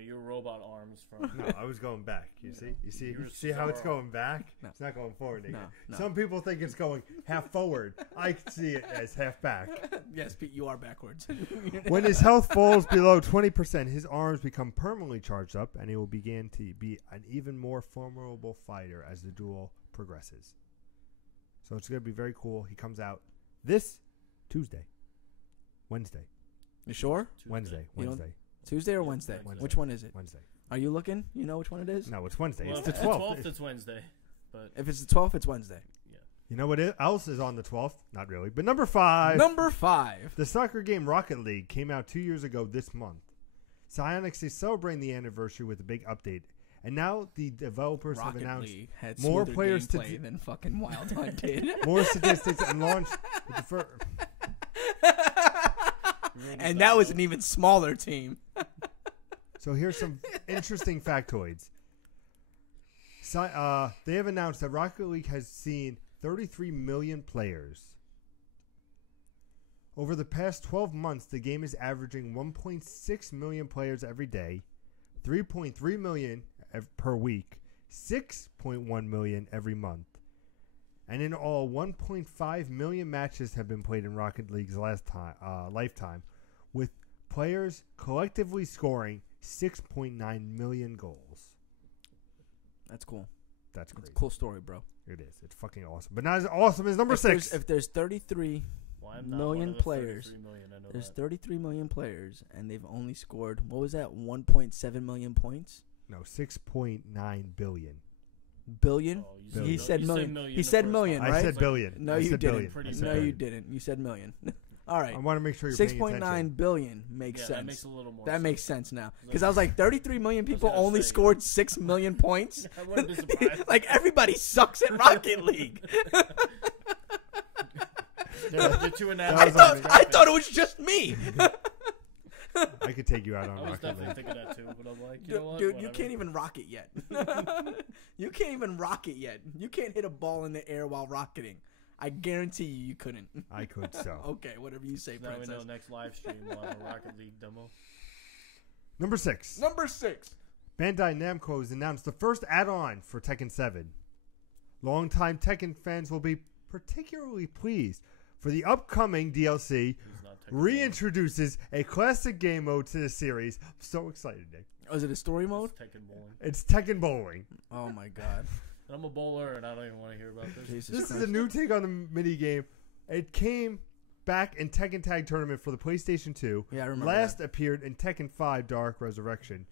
Your robot arms from... No, I was going back. You see how it's going back? No. It's not going forward, Nick. No. Some people think it's going half forward. I see it as half back. Yes, Pete, you are backwards. When his health falls below 20%, his arms become permanently charged up, and he will begin to be an even more formidable fighter as the duel progresses. So it's going to be very cool. He comes out this Wednesday. You sure? Wednesday. Tuesday or Wednesday? Which one is it? Wednesday. Are you looking? You know which one it is? No, it's Wednesday. Well, it's the 12th. It's Wednesday. But if it's the 12th, it's Wednesday. Yeah. You know what else is on the 12th? Not really. But number 5. The soccer game Rocket League came out 2 years ago this month. Psyonix is celebrating the anniversary with a big update. And now the developers have announced more players to play than fucking Wild Hunt did. More statistics and launched with the And that was an even smaller team. So here's some interesting factoids. They have announced that Rocket League has seen 33 million players. Over the past 12 months, the game is averaging 1.6 million players every day, 3.3 million per week, 6.1 million every month. And in all, 1.5 million matches have been played in Rocket League's lifetime, with players collectively scoring 6.9 million goals. That's cool. That's crazy. It's a cool story, bro. It is. It's fucking awesome. But not as awesome as number 6. If there's 33 million players, 33 million, I know there's that. 33 million players, and they've only scored, what was that, 1.7 million points? No, 6.9 billion. Billion? Oh, Billion. He said million. He said million, I right? said billion. No, I you said didn't. billion. I No, said No, billion. you didn't. You said million. All right. I want to make sure you're paying attention. 6.9 billion makes Yeah, sense. that makes a little more That sense. makes sense now. Because I was like, 33 million people gonna only say. scored 6 million points? I wouldn't be surprised. Like, everybody sucks at Rocket League. The two That I was thought it was just me. I could take you out on I was Rocket definitely League. thinking that too, but I'm like, you know what? Dude, you Whatever. can't even rock it yet. You can't even rock it yet. You can't hit a ball in the air while rocketing. I guarantee you couldn't. I could so. Okay, whatever you say, Now we princess. know next live stream we'll have a Rocket League demo. Number 6. Number 6. Bandai Namco has announced the first add-on for Tekken 7. Longtime Tekken fans will be particularly pleased, for the upcoming DLC He's not taking reintroduces a classic game mode to the series. I'm so excited, Nick. Oh, is it a story mode? Tekken bowling. It's Tekken Bowling. Oh my god. And I'm a bowler, and I don't even want to hear about this. Jesus This is Christ. a new take on the mini game. It came back in Tekken Tag Tournament for the PlayStation 2. Yeah, I remember Last that. appeared in Tekken 5 Dark Resurrection.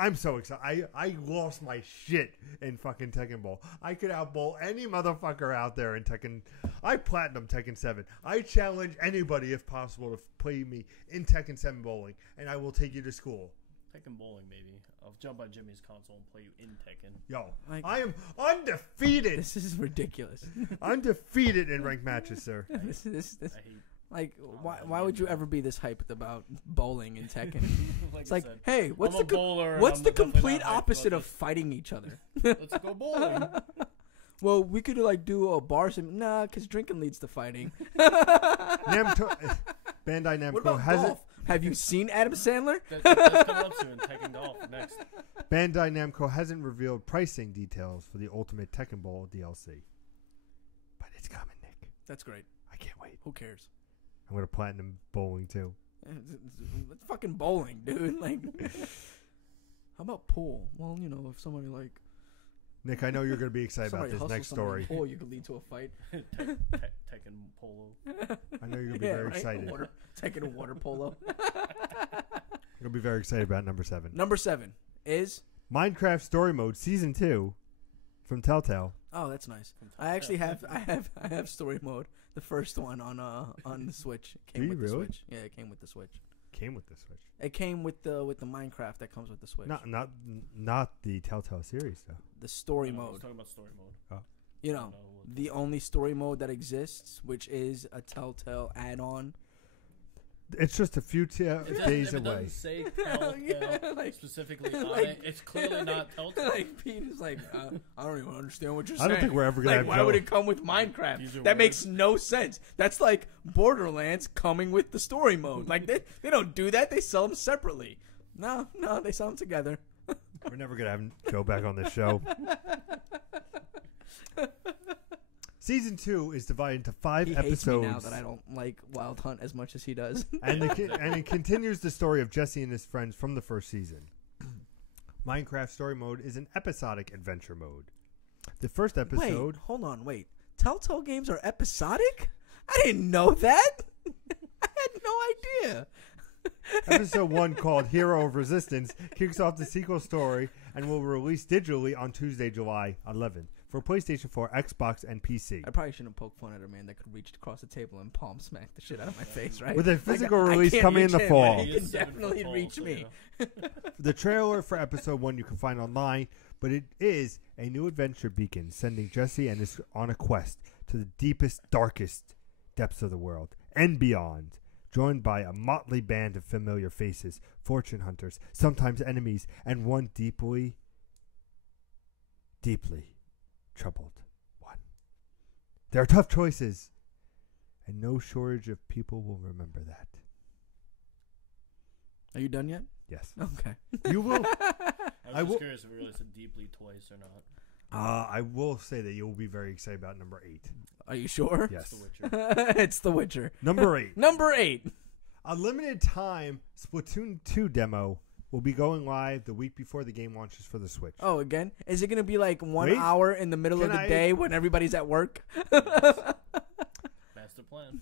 I'm so excited. I lost my shit in fucking Tekken Bowl. I could outbowl any motherfucker out there in Tekken. I platinum Tekken 7. I challenge anybody, if possible, to play me in Tekken 7 bowling, and I will take you to school. Tekken bowling, maybe. I'll jump on Jimmy's console and play you in Tekken. Yo, Like- I am undefeated. This is ridiculous. Undefeated in ranked matches, sir. this, I hate. like, why would you ever be this hyped about bowling in Tekken? Like It's I like, said, hey, what's I'm the a bowler, and what's I'm the definitely complete not hyped opposite about of fighting each other? this. Let's go bowling. Well, we could like do a bar sim. Nah, because drinking leads to fighting. Bandai What Namco about hasn't. golf? Have you seen Adam Sandler? That's coming up soon. Tekken Golf next. Bandai Namco hasn't revealed pricing details for the Ultimate Tekken Bowl DLC, but it's coming, Nick. That's great. I can't wait. Who cares? I'm gonna platinum bowling too. It's fucking bowling, dude. Like, how about pool? Well, you know, if somebody like Nick, I know you're gonna be excited about somebody this hustles next somebody in story. pool, you could lead to a fight. Tekken Polo. I know you're gonna be very right? excited. Taking a water polo. You're gonna be very excited about number 7. Number 7 is. Minecraft Story Mode Season 2 from Telltale. Oh, that's nice. I actually have I have story mode. The first one on the Switch. It came Do you with the really? Switch. Yeah, it came with the Switch. Came with the Switch. It came with the Minecraft that comes with the Switch. Not the Telltale series though. The story I was mode. talking about story mode. You I know, don't know what- the only story mode that exists, which is a Telltale add-on. It's just a few days if it away. doesn't say Telltale Yeah, like- specifically on like- it, it's clearly not Telltale. Like Peter's like, I don't even understand what you're I saying. don't think we're ever gonna like, have why would it come with Minecraft? These are That words. makes no sense. That's like Borderlands coming with the story mode. Like they don't do that. They sell them separately. No, they sell them together. We're never gonna have Joe back on this show. Season 2 is divided into 5 He episodes. hates me now that I don't like Wild Hunt as much as he does. and it continues the story of Jesse and his friends from the first season. Minecraft Story Mode is an episodic adventure mode. The first episode... Wait, hold on, wait. Telltale games are episodic? I didn't know that. I had no idea. Episode 1, called Hero of Resistance, kicks off the sequel story and will release digitally on Tuesday, July 11th for PlayStation 4, Xbox, and PC. I probably shouldn't poke fun at a man that could reach across the table and palm smack the shit out of my face, right? With a physical I release can't coming in reach the him, fall. but He He can is 7 definitely foot tall, reach so, me. you The trailer for episode 1 you can find online, but it is a new adventure beacon sending Jesse on a quest to the deepest, darkest depths of the world and beyond. joined by a motley band of familiar faces, fortune hunters, sometimes enemies, and one deeply, deeply troubled one. There are tough choices, and no shortage of people will remember that. Are you done yet? Yes. Okay. You will. I was just curious if we really said deeply twice or not. I will say that you'll be very excited about number 8. Are you sure? Yes. It's The Witcher. It's The Witcher. Number 8. Number 8. A limited time Splatoon 2 demo will be going live the week before the game launches for the Switch. Oh, again? Is it going to be like 1 Wait. hour in the middle of Can the I- day when everybody's at work? Master plan.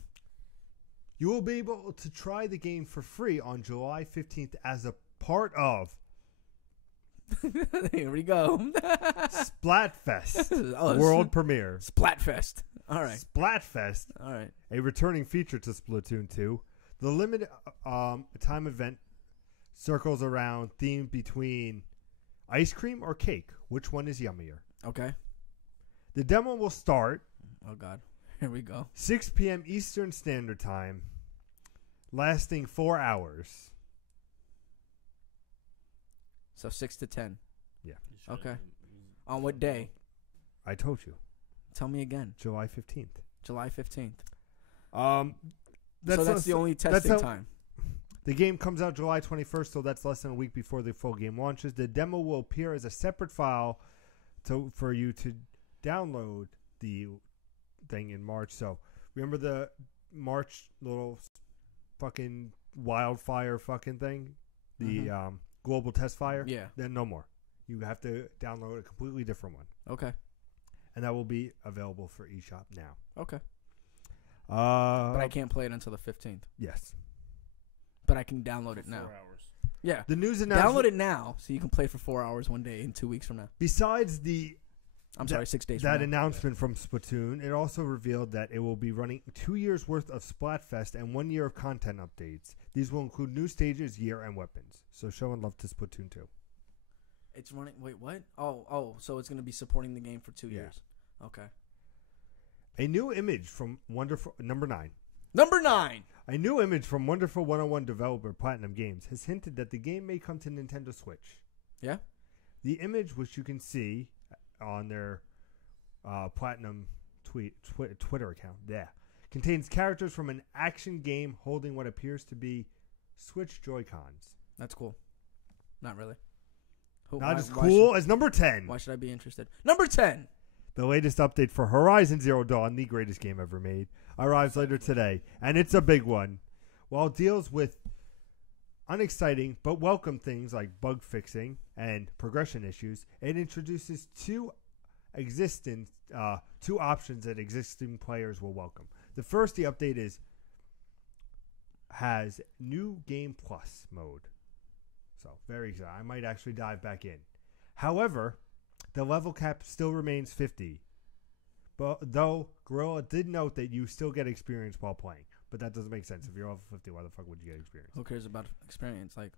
You will be able to try the game for free on July 15th as a part of Here we go. Splatfest Oh, world premiere. Splatfest. All right. Splatfest, All right. a returning feature to Splatoon 2. The limited time event circles around theme between ice cream or cake. Which one is yummier? Okay. The demo will start Oh, God. Here we go. 6 p.m. Eastern Standard Time, lasting 4 hours. So 6 to 10. You should- Okay. On what day? I told you, Tell me again. July 15th. July 15th. So That's the only testing how- time. The game comes out July 21st, so that's less than a week before the full game launches. The demo will appear as a separate file for you to download the thing in March. So remember the March little fucking wildfire fucking thing? The global test fire? Yeah. Then no more. You have to download a completely different one. Okay. And that will be available for eShop now. Okay. But I can't play it until the 15th. Yes. But I can download it now. 4 hours. Yeah. The news announcement. Download it now so you can play for 4 hours one day in 2 weeks from now. Besides the I'm sorry, 6 days from that now. announcement from Splatoon, it also revealed that it will be running 2 years worth of Splatfest and 1 year of content updates. These will include new stages, gear, and weapons. So show and love to Splatoon 2. It's running. Wait, what? Oh, so it's going to be supporting the game for 2 Yeah. years. Okay. A new image from Wonderful number 9. Number 9. A new image from Wonderful 101 developer Platinum Games has hinted that the game may come to Nintendo Switch. Yeah? The image, which you can see on their Platinum Twitter account, contains characters from an action game holding what appears to be Switch Joy-Cons. That's cool. Not really. Not as cool as number 10. Why should I be interested? Number 10. The latest update for Horizon Zero Dawn, the greatest game ever made, arrives later today, and it's a big one. While it deals with unexciting but welcome things like bug fixing and progression issues, it introduces two options that existing players will welcome. The first, the update has new game plus mode. So very exciting. I might actually dive back in. However, the level cap still remains 50. But though Gorilla did note that you still get experience while playing. But that doesn't make sense. If you're level 50, why the fuck would you get experience? Who cares about experience? Like,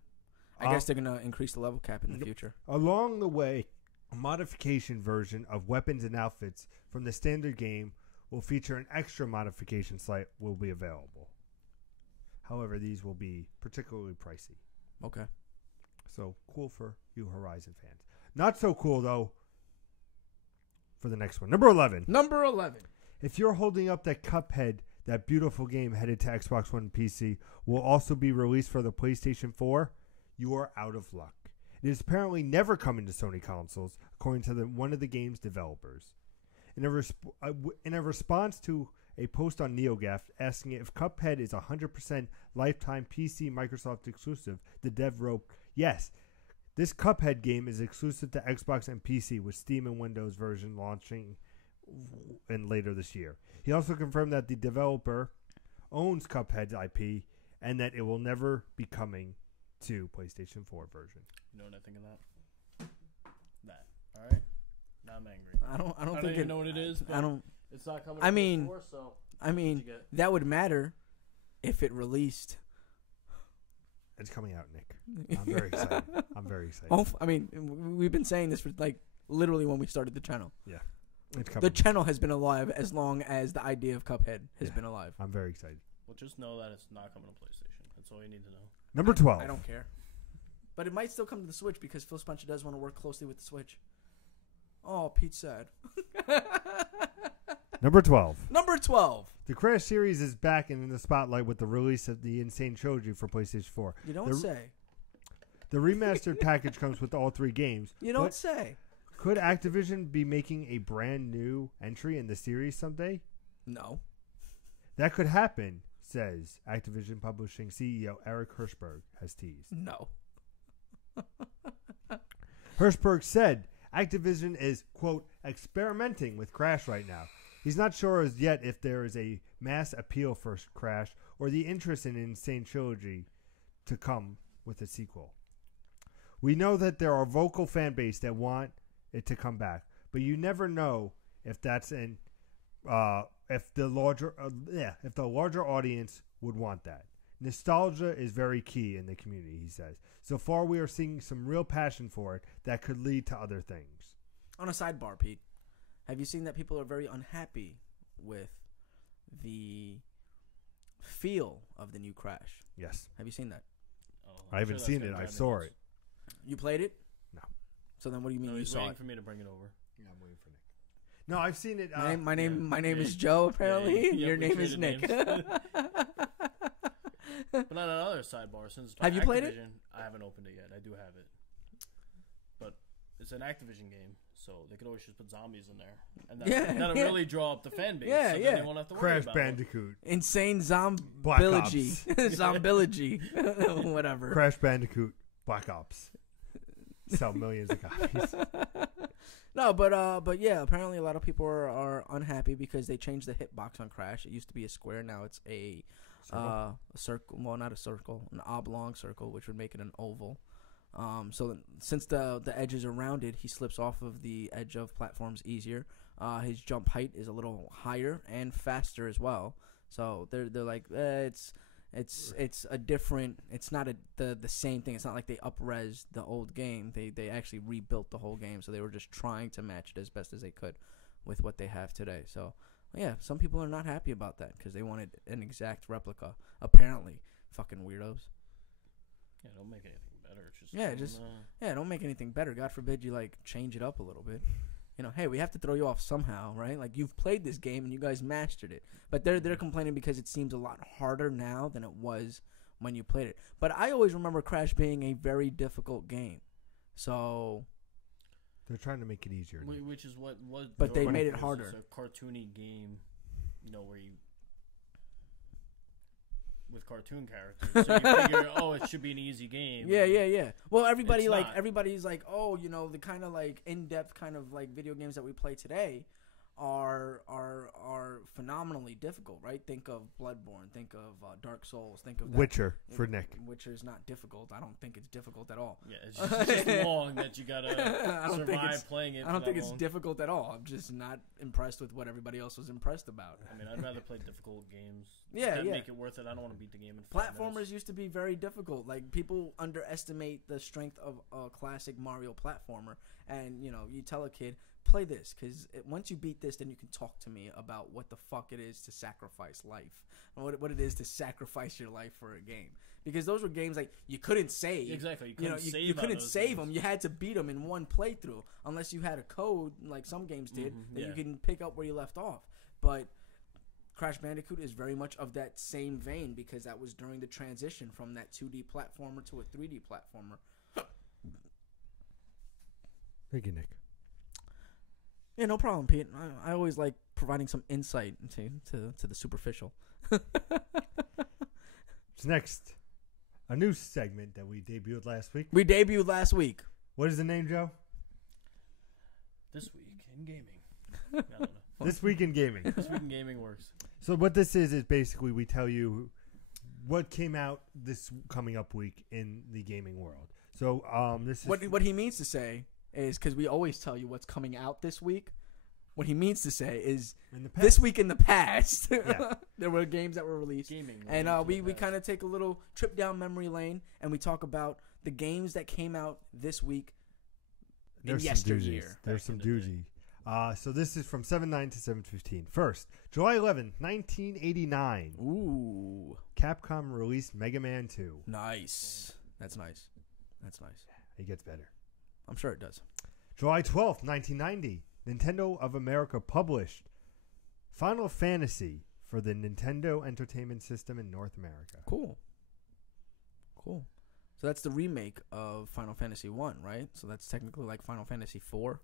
I guess they're going to increase the level cap in the future. Along the way, a modification version of weapons and outfits from the standard game will feature an extra modification slate will be available. However, these will be particularly pricey. Okay. So, cool for you Horizon fans. Not so cool, though, for the next one. Number 11. Number 11. If you're holding up that Cuphead, that beautiful game headed to Xbox One and PC, will also be released for the PlayStation 4, you are out of luck. It is apparently never coming to Sony consoles, according to one of the game's developers. In a response to a post on NeoGAF asking if Cuphead is 100% lifetime PC Microsoft exclusive, the dev wrote, "Yes, this Cuphead game is exclusive to Xbox and PC with Steam and Windows version launching in later this year." He also confirmed that the developer owns Cuphead's IP and that it will never be coming to PlayStation 4 version. You know nothing of that? That. Alright? Now I'm angry. I don't I don't think even know what it is, but I don't. it's not coming I to mean- PS4, so I mean, what'd you get? that would matter if it released. It's coming out, Nick. I'm very excited. I'm very excited. Oh, I mean, we've been saying this for like literally when we started the channel. It's coming. The channel has been alive as long as the idea of Cuphead has been alive. I'm very excited. Well, just know that it's not coming to PlayStation. That's all you need to know. Number 12. I don't care. But it might still come to the Switch because Phil Spencer does want to work closely with the Switch. Oh, Pete's sad. Number 12. Number 12. The Crash series is back and in the spotlight with the release of the Insane Trilogy for PlayStation 4. You don't say. The remastered package comes with all 3 games. You don't say. Could Activision be making a brand new entry in the series someday? No. That could happen, says Activision Publishing CEO Eric Hirschberg has teased. No. Hirschberg said Activision is, quote, experimenting with Crash right now. He's not sure as yet if there is a mass appeal for Crash or the interest in Insane Trilogy to come with a sequel. We know that there are vocal fan base that want it to come back, but you never know if that's if the larger audience would want that. Nostalgia is very key in the community, he says. So far, we are seeing some real passion for it that could lead to other things. On a sidebar, Pete, have you seen that people are very unhappy with the feel of the new Crash? Yes. Have you seen that? Oh, I haven't seen it. I saw it. You played it? No. So then what do you mean No, you he's saw waiting it? for me to bring it over. Yeah, I'm waiting for Nick. No, I've seen it. My name yeah. is Joe, apparently. Yeah, Your we name is traded Nick. names. But on another sidebar, since Have you played it? I haven't opened it yet. I do have it, but it's an Activision game, so they could always just put zombies in there, and that'll really draw up the fan base. Yeah, so yeah. They won't have to worry Crash about Bandicoot. Insane Black zombilogy. Ops. Zombilogy. Whatever. Crash Bandicoot. Black Ops. Sell millions of copies. No, but yeah, apparently a lot of people are unhappy because they changed the hitbox on Crash. It used to be a square, now it's a circle. Well, not a circle, an oblong circle, which would make it an oval. So since the edges are rounded, he slips off of the edge of platforms easier. His jump height is a little higher and faster as well. So they're like it's a different. It's not the same thing. It's not like they up-res the old game. They actually rebuilt the whole game. So they were just trying to match it as best as they could with what they have today. So yeah, some people are not happy about that because they wanted an exact replica. Apparently, fucking weirdos. Yeah, don't make anything better. Don't make anything better. God forbid you like change it up a little bit. You know, hey, we have to throw you off somehow, right? Like you've played this game and you guys mastered it, but they're complaining because it seems a lot harder now than it was when you played it. But I always remember Crash being a very difficult game, so they're trying to make it easier. Which is what. But they made it harder. It's a cartoony game, where you with cartoon characters. So you figure, it should be an easy game. Yeah. Well, everybody's It's like, the kind of like in-depth kind of like video games that we play today are phenomenally difficult, right? Think of Bloodborne, think of Dark Souls, think of Witcher for Nick. Witcher's not difficult. I don't think it's difficult at all. Yeah, it's just long that you gotta survive playing it. I don't think it's difficult at all. I'm just not impressed with what everybody else was impressed about. I mean, I'd rather play difficult games. Yeah. Make it worth it. I don't want to beat the game in 5 Platformers minutes. used to be very difficult. Like people underestimate the strength of a classic Mario platformer, and you tell a kid, play this, because once you beat this, then you can talk to me about what the fuck it is to sacrifice life, what it is to sacrifice your life for a game. Because those were games like you couldn't save. Exactly, you couldn't save them. You had to beat them in one playthrough, unless you had a code like some games did that you can pick up where you left off. But Crash Bandicoot is very much of that same vein because that was during the transition from that 2D platformer to a 3D platformer. Thank you, Nick. Yeah, no problem, Pete. I always like providing some insight to the superficial. Next, a new segment that we debuted last week. What is the name, Joe? This Week in Gaming. I don't know. This Week in Gaming. This Week in Gaming works. So what this is basically we tell you what came out this coming up week in the gaming world. So this is what he means to say is, because we always tell you what's coming out this week. What he means to say is this week in the past, there were games that were released. And we kind of take a little trip down memory lane and we talk about the games that came out this week in yesteryear. There's some doozy. So this is from 7/9 to 7/15. First, July 11th, 1989. Ooh. Capcom released Mega Man 2. Nice. That's nice. That's nice. It gets better. I'm sure it does. July 12th, 1990. Nintendo of America published Final Fantasy for the Nintendo Entertainment System in North America. Cool. Cool. So that's the remake of Final Fantasy 1, right? So that's technically like Final Fantasy 4.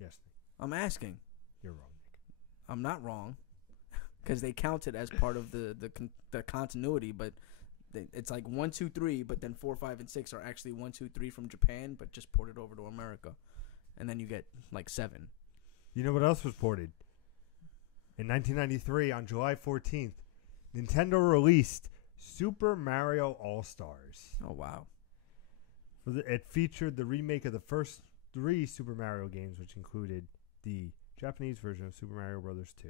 Yes, Nick. I'm asking. You're wrong, Nick. I'm not wrong. Because they count it as part of the continuity, but it's like 1, 2, 3, but then 4, 5, and 6 are actually 1, 2, 3 from Japan, but just ported over to America. And then you get like 7. You know what else was ported? In 1993, on July 14th, Nintendo released Super Mario All-Stars. Oh, wow. It featured the remake of the first 3 Super Mario games, which included the Japanese version of Super Mario Bros. 2,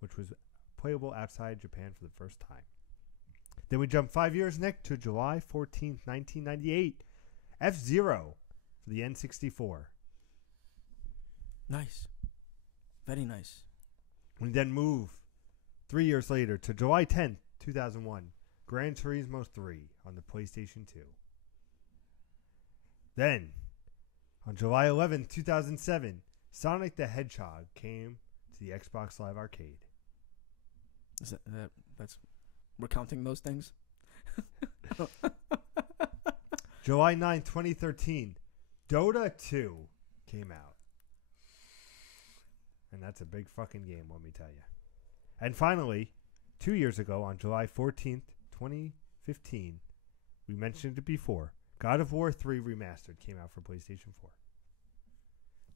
which was playable outside Japan for the first time. Then we jump 5 years, Nick, to July 14th, 1998. F-Zero for the N64. Nice. Very nice. We then move 3 years later to July 10th, 2001. Gran Turismo 3 on the PlayStation 2. Then, on July 11th, 2007, Sonic the Hedgehog came to the Xbox Live Arcade. Is that's we're counting those things? July 9th, 2013, Dota 2 came out. And that's a big fucking game, let me tell you. And finally, 2 years ago, on July 14th, 2015, we mentioned it before, God of War 3 Remastered came out for PlayStation 4.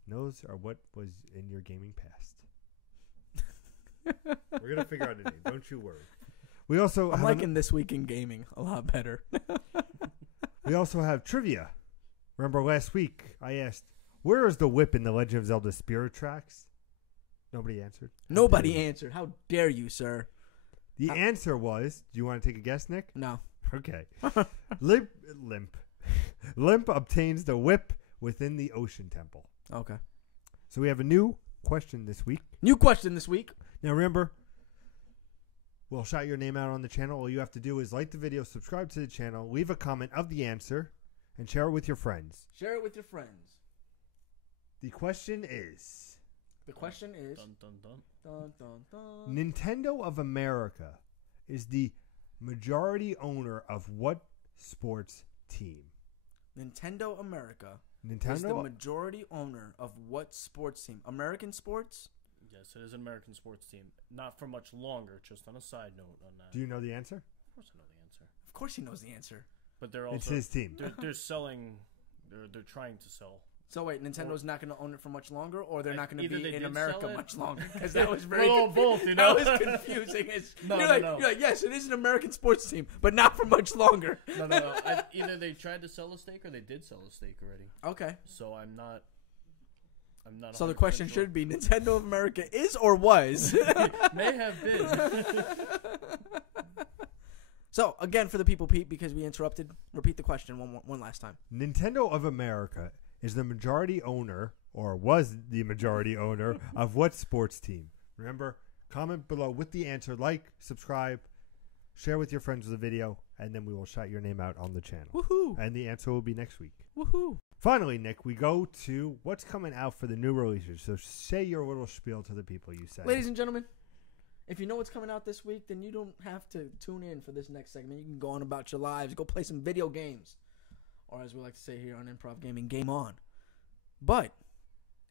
Those are what was in your gaming past. We're going to figure out a name, don't you worry. We also I'm liking This Week in Gaming a lot better. We also have trivia. Remember last week I asked, where is the whip in the Legend of Zelda Spirit Tracks? Nobody answered. Nobody answered. How dare you, sir? The answer was, do you want to take a guess, Nick? No. Okay. Limp obtains the whip within the Ocean Temple. Okay. So we have a new question this week. New question this week. Now remember, we'll shout your name out on the channel. All you have to do is like the video, subscribe to the channel, leave a comment of the answer, and share it with your friends. Share it with your friends. The question is... Dun, dun, dun. Dun, dun, dun. Nintendo of America is the majority owner of what sports team? Nintendo America is the Nintendo? majority owner of what sports team? American sports? Yes, it is an American sports team. Not for much longer, just on a side note on that. Do you know the answer? Of course I know the answer. Of course he knows the answer. But they're also... It's his team. They're selling... They're trying to sell. So wait, Nintendo's not going to own it for much longer, or they're not going to Either be they in did America sell it- much longer? Because that was very Well, both, you know? That was confusing. No, you're no, like, no. You're like, yes, it is an American sports team, but not for much longer. No. Either they tried to sell a stake or they did sell a stake already. Okay. So I'm not. So the question 100% should be: Nintendo of America is or was? May have been. So again, for the people, Pete, because we interrupted, repeat the question one last time. Nintendo of America is the majority owner, or was the majority owner, of what sports team? Remember, comment below with the answer, like, subscribe, share with your friends the video, and then we will shout your name out on the channel. Woohoo! And the answer will be next week. Woohoo! Finally, Nick, we go to what's coming out for the new releases. So say your little spiel to the people you said. Ladies and gentlemen, if you know what's coming out this week, then you don't have to tune in for this next segment. You can go on about your lives, go play some video games. Or as we like to say here on Improv Gaming, game on. But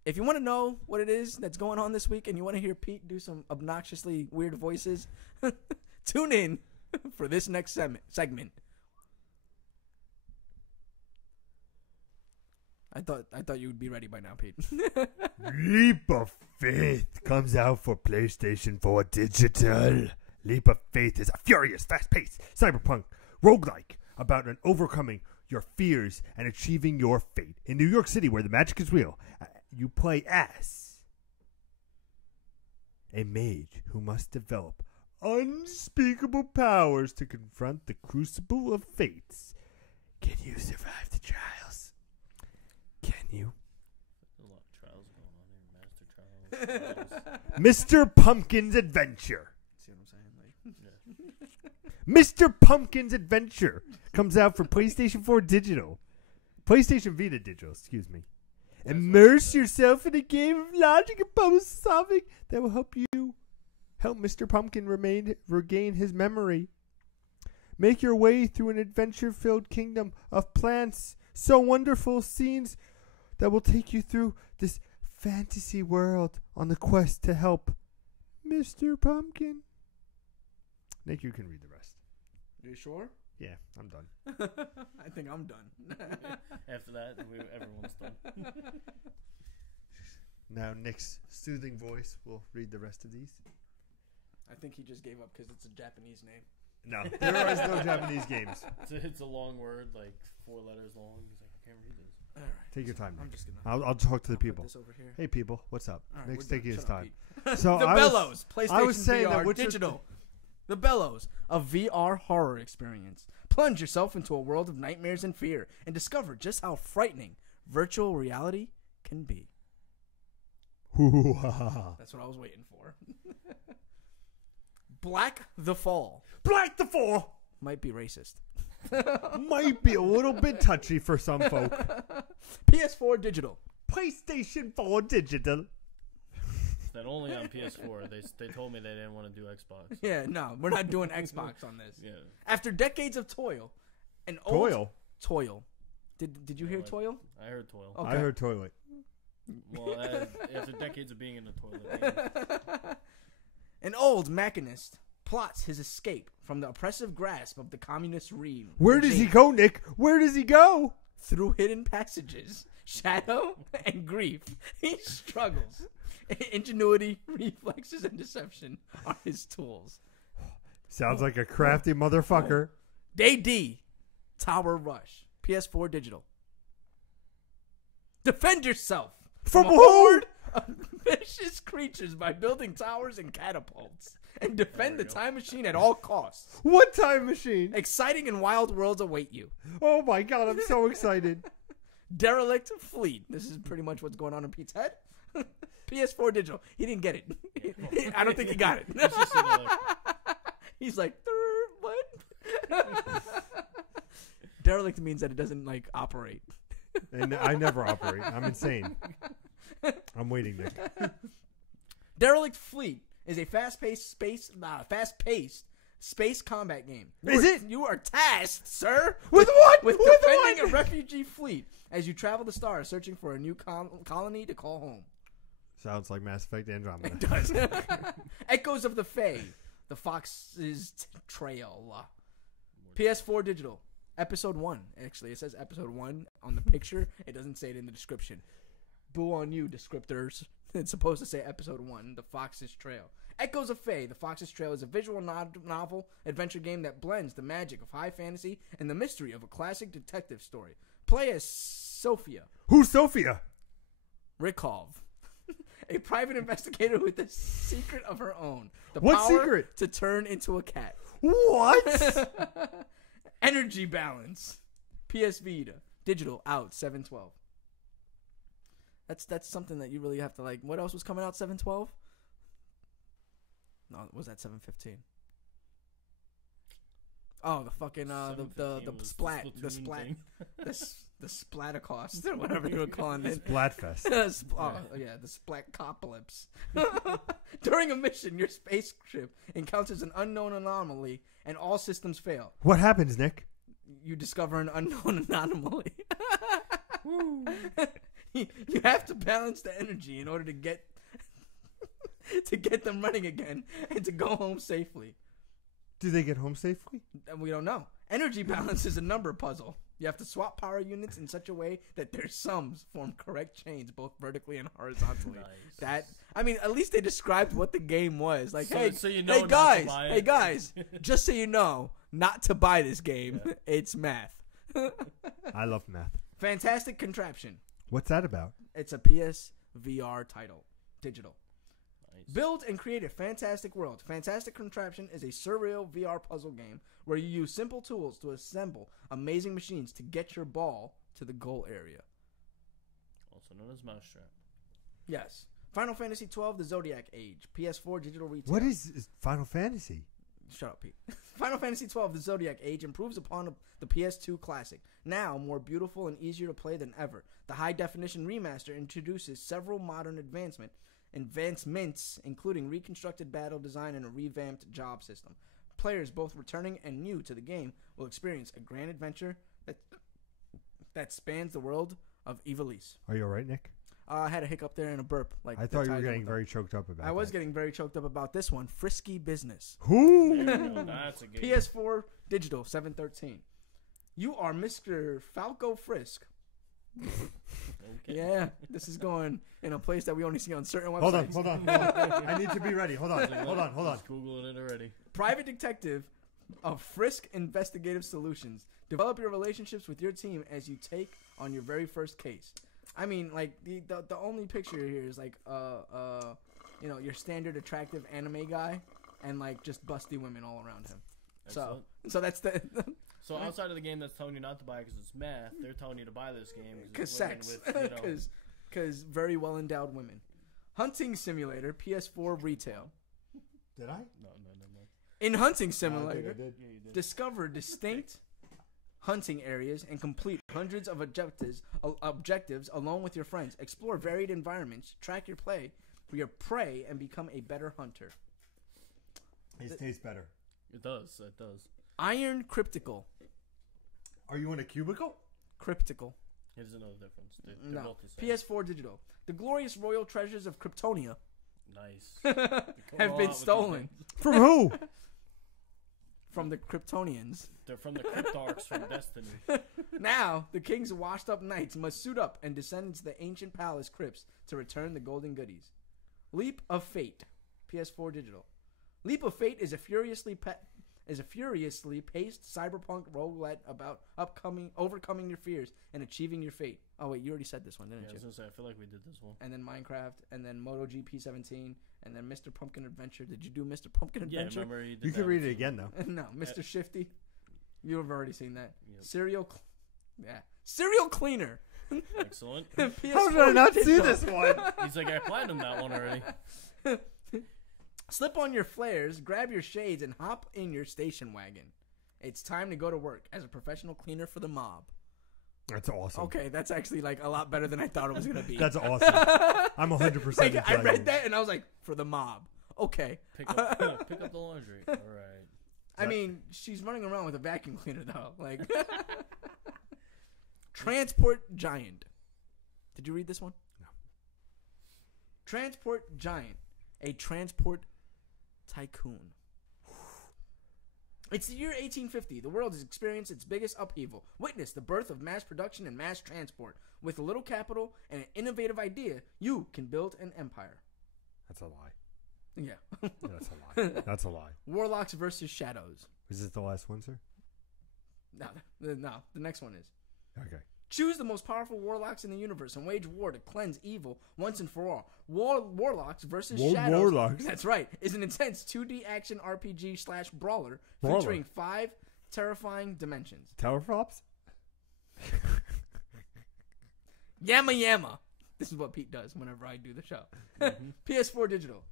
if you want to know what it is that's going on this week and you want to hear Pete do some obnoxiously weird voices, tune in for this next segment. I thought you would be ready by now, Pete. Leap of Faith comes out for PlayStation 4 Digital. Leap of Faith is a furious, fast-paced cyberpunk roguelike about an overcoming your fears and achieving your fate. In New York City, where the magic is real, you play as a mage who must develop unspeakable powers to confront the crucible of fates. Can you survive the trials? Can you? A lot of trials going on Mr. Pumpkin's Adventure. See what I'm saying? Mr. Pumpkin's Adventure comes out for PlayStation 4 Digital. PlayStation Vita Digital, excuse me. Immerse yourself in a game of logic and problem solving that will help Mr. Pumpkin regain his memory. Make your way through an adventure-filled kingdom of plants, so wonderful scenes that will take you through this fantasy world on the quest to help Mr. Pumpkin. Nick, you can read the rest. You sure? Yeah, I'm done. I think I'm done. After that, everyone's done. Now Nick's soothing voice will read the rest of these. I think he just gave up because it's a Japanese name. No, there is no Japanese games. It's a long word, like 4 letters long. He's like, I can't read this. All right. Take your time. I'm just gonna. I'll talk to the Put people. this over here. Hey, people, what's up? All right, Nick's we're done. taking his Shut up, time. Pete. So The Bellows, PlayStation I was saying VR that Digital. The Bellows, a VR horror experience. Plunge yourself into a world of nightmares and fear and discover just how frightening virtual reality can be. That's what I was waiting for. Black the Fall. Black the Fall Might be racist. might be a little bit touchy for some folk. PS4 Digital. PlayStation 4 Digital. That only on PS4. They told me they didn't want to do Xbox. Yeah, no, we're not doing Xbox on this. Yeah. After decades of toil, Toil. Did you hear toil? I heard toil. Okay. I heard toilet. Well, after decades of being in the toilet. Yeah. An old machinist plots his escape from the oppressive grasp of the communist regime. Where does he go, Nick? Where does he go? Through hidden passages, shadow, and grief, he struggles. Ingenuity, reflexes, and deception are his tools. Sounds like a crafty motherfucker. Day D, Tower Rush, PS4 Digital. Defend yourself From a who? horde of vicious creatures by building towers and catapults. And defend the time machine at all costs. What time machine? Exciting and wild worlds await you. Oh my god, I'm so excited. Derelict Fleet. This is pretty much what's going on in Pete's head. PS4 Digital. He didn't get it. I don't think he got it. He's like, what? Derelict means that it doesn't like operate. And I never operate. I'm insane. I'm waiting, Nick. Derelict Fleet is a fast-paced space combat game. You are tasked, sir, With what? with With defending what? a refugee fleet as you travel the stars, searching for a new colony to call home. Sounds like Mass Effect Andromeda. It does. Echoes of the Fae, the Fox's Trail. PS4 Digital. Episode 1. Actually, it says Episode 1 on the picture. It doesn't say it in the description. Boo on you, descriptors. It's supposed to say Episode 1, The Fox's Trail. Echoes of Fae, The Fox's Trail is a visual novel adventure game that blends the magic of high fantasy and the mystery of a classic detective story. Play as Sophia Who's Sophia? Rikov, a private investigator with a secret of her own. The What power secret? to turn into a cat. What? Energy Balance. PS Vita. Digital out 7/12. That's something that you really have to like. What else was coming out 7/12? No, was that 7/15? Oh, the fucking the splat the Splatacost or whatever you were calling it. Splatfest. Oh yeah, the Splatcopolis. During a mission, your spaceship encounters an unknown anomaly, and all systems fail. What happens, Nick? You discover an unknown anomaly. You have to balance the energy in order to get them running again and to go home safely. Do they get home safely? And we don't know. Energy balance is a number puzzle. You have to swap power units in such a way that their sums form correct chains, both vertically and horizontally. Nice. At least they described what the game was. Like, So you know hey not guys, to buy it. hey guys, just so you know, not to buy this game. Yeah. It's math. I love math. Fantastic Contraption. What's that about? It's a PS VR title, digital. Nice. Build and create a fantastic world. Fantastic Contraption is a surreal VR puzzle game where you use simple tools to assemble amazing machines to get your ball to the goal area. Also known as Mousetrap. Yes. Final Fantasy 12: The Zodiac Age. PS4 digital retail. What is Final Fantasy? Shut up, Pete. Final Fantasy 12: The Zodiac Age improves upon the PS2 classic. Now more beautiful and easier to play than ever. The high-definition remaster introduces several modern advancements, including reconstructed battle design and a revamped job system. Players, both returning and new to the game, will experience a grand adventure that spans the world of Ivalice. Are you all right, Nick? I had a hiccup there and a burp. Like I thought you were getting very choked up about it. I was getting very choked up about this one. Frisky Business. Who? That's a game. PS4 digital 713. You are Mr. Falco Frisk. Okay. Yeah, this is going in a place that we only see on certain websites. Hold on. I need to be ready. Hold on. Just Googling it already. Private detective of Frisk Investigative Solutions. Develop your relationships with your team as you take on your very first case. I mean, like the only picture here is like your standard attractive anime guy and like just busty women all around him. Excellent. So that's the So outside of the game that's telling you not to buy because it's math, they're telling you to buy this game because it's sex, women with, because very well endowed women. Hunting Simulator PS4 retail. Did I? No. In Hunting I Simulator, did. Yeah, you did. discover distinct hunting areas and complete hundreds of objectives along with your friends. Explore varied environments, track your prey, and become a better hunter. It tastes better. It does. Iron Cryptical. Are you in a cubicle? Cryptical. He doesn't know the difference. They're No. both the same. PS4 digital. The glorious royal treasures of Kryptonia Nice. have been stolen From who? from the Kryptonians. They're from the Cryptarchs from Destiny. Now, the king's washed-up knights must suit up and descend into the ancient palace crypts to return the golden goodies. Leap of Fate. PS4 digital. Leap of Fate is a furiously paced cyberpunk roguelite about overcoming your fears and achieving your fate. Oh wait, you already said this one, didn't Yeah, I you? was gonna say, I feel like we did this one. And then Minecraft, and then MotoGP 17, and then Mr. Pumpkin Adventure. Did you do Mr. Pumpkin Yeah, Adventure? remember you did You that can read one it too. again though. No, Mr. Shifty. You have already seen that. Yep. Serial Cleaner. Excellent. PS4 How did I not see digital. this one? He's like, I platinumed that one already. Slip on your flares, grab your shades, and hop in your station wagon. It's time to go to work as a professional cleaner for the mob. That's awesome. Okay, that's actually like a lot better than I thought it was gonna be. That's awesome. I'm 100%. Like, I read that and I was like, for the mob. Okay. Pick up the laundry. All right. I mean, she's running around with a vacuum cleaner though. Like, Transport Giant. Did you read this one? No. Transport Giant, a transport tycoon. It's the year 1850. The world has experienced its biggest upheaval. Witness the birth of mass production and mass transport. With a little capital and an innovative idea, you can build an empire. That's a lie. Yeah. That's a lie. That's a lie. Warlocks versus Shadows. Is this the last one, sir? No, the next one is. Okay. Choose the most powerful warlocks in the universe and wage war to cleanse evil once and for all. Warlocks versus Shadows. Warlocks. That's right. Is an intense 2D action RPG / brawler Brawler. featuring 5 terrifying dimensions. Tower flops? Yama Yama. This is what Pete does whenever I do the show. PS4 digital.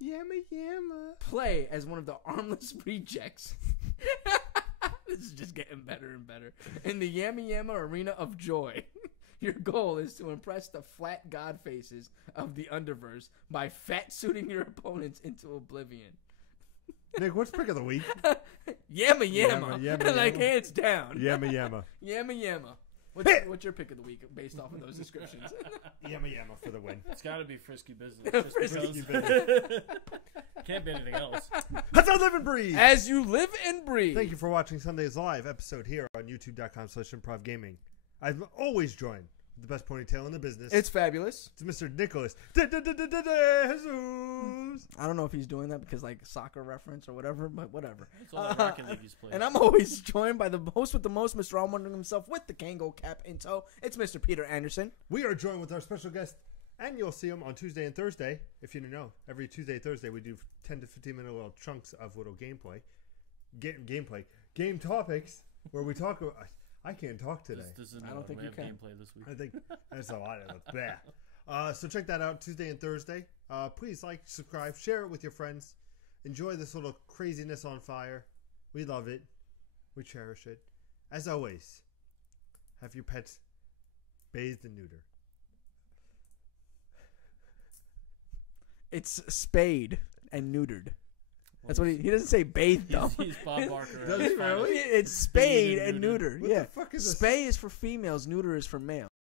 Yama yama. Play as one of the armless rejects. This is just getting better and better. In the Yama Yama Arena of Joy. Your goal is to impress the flat god faces of the Underverse by fat-suiting your opponents into oblivion. Nick, what's pick of the week? Yama Yama. Yama, Like, yama. hands down. Yama yama. Yama Yama. What's your pick of the week based off of those descriptions? Yama yama for the win. It's got to be Frisky Business. Just Frisky because. Can't be anything else. That's how live and breathe. As you live and breathe. Thank you for watching Sunday's live episode here on youtube.com/improvgaming. I'm always joined with the best ponytail in the business. It's fabulous. It's Mr. Nicholas Jesus. I don't know if he's doing that because like soccer reference or whatever, but whatever. It's all that Rocket League he's playing. And I'm always joined by the host with the most, Mr. All Wondering himself with the Kango cap in tow. It's Mr. Peter Anderson. We are joined with our special guest, and you'll see him on Tuesday and Thursday. If you didn't know, every Tuesday and Thursday we do 10 to 15 minute little chunks of little gameplay, game topics where we talk about. I can't talk today. This is I don't think you can. gameplay this week. I think that's a lot of bad. So check that out Tuesday and Thursday. Please like, subscribe, share it with your friends. Enjoy this little craziness on fire. We love it. We cherish it. As always, have your pets bathed and neutered. It's spayed and neutered. That's what he doesn't say bathed though. He's Bob Barker. Does he really? It's spayed and neutered. What Yeah. the fuck is this? Spay is for females, neuter is for males.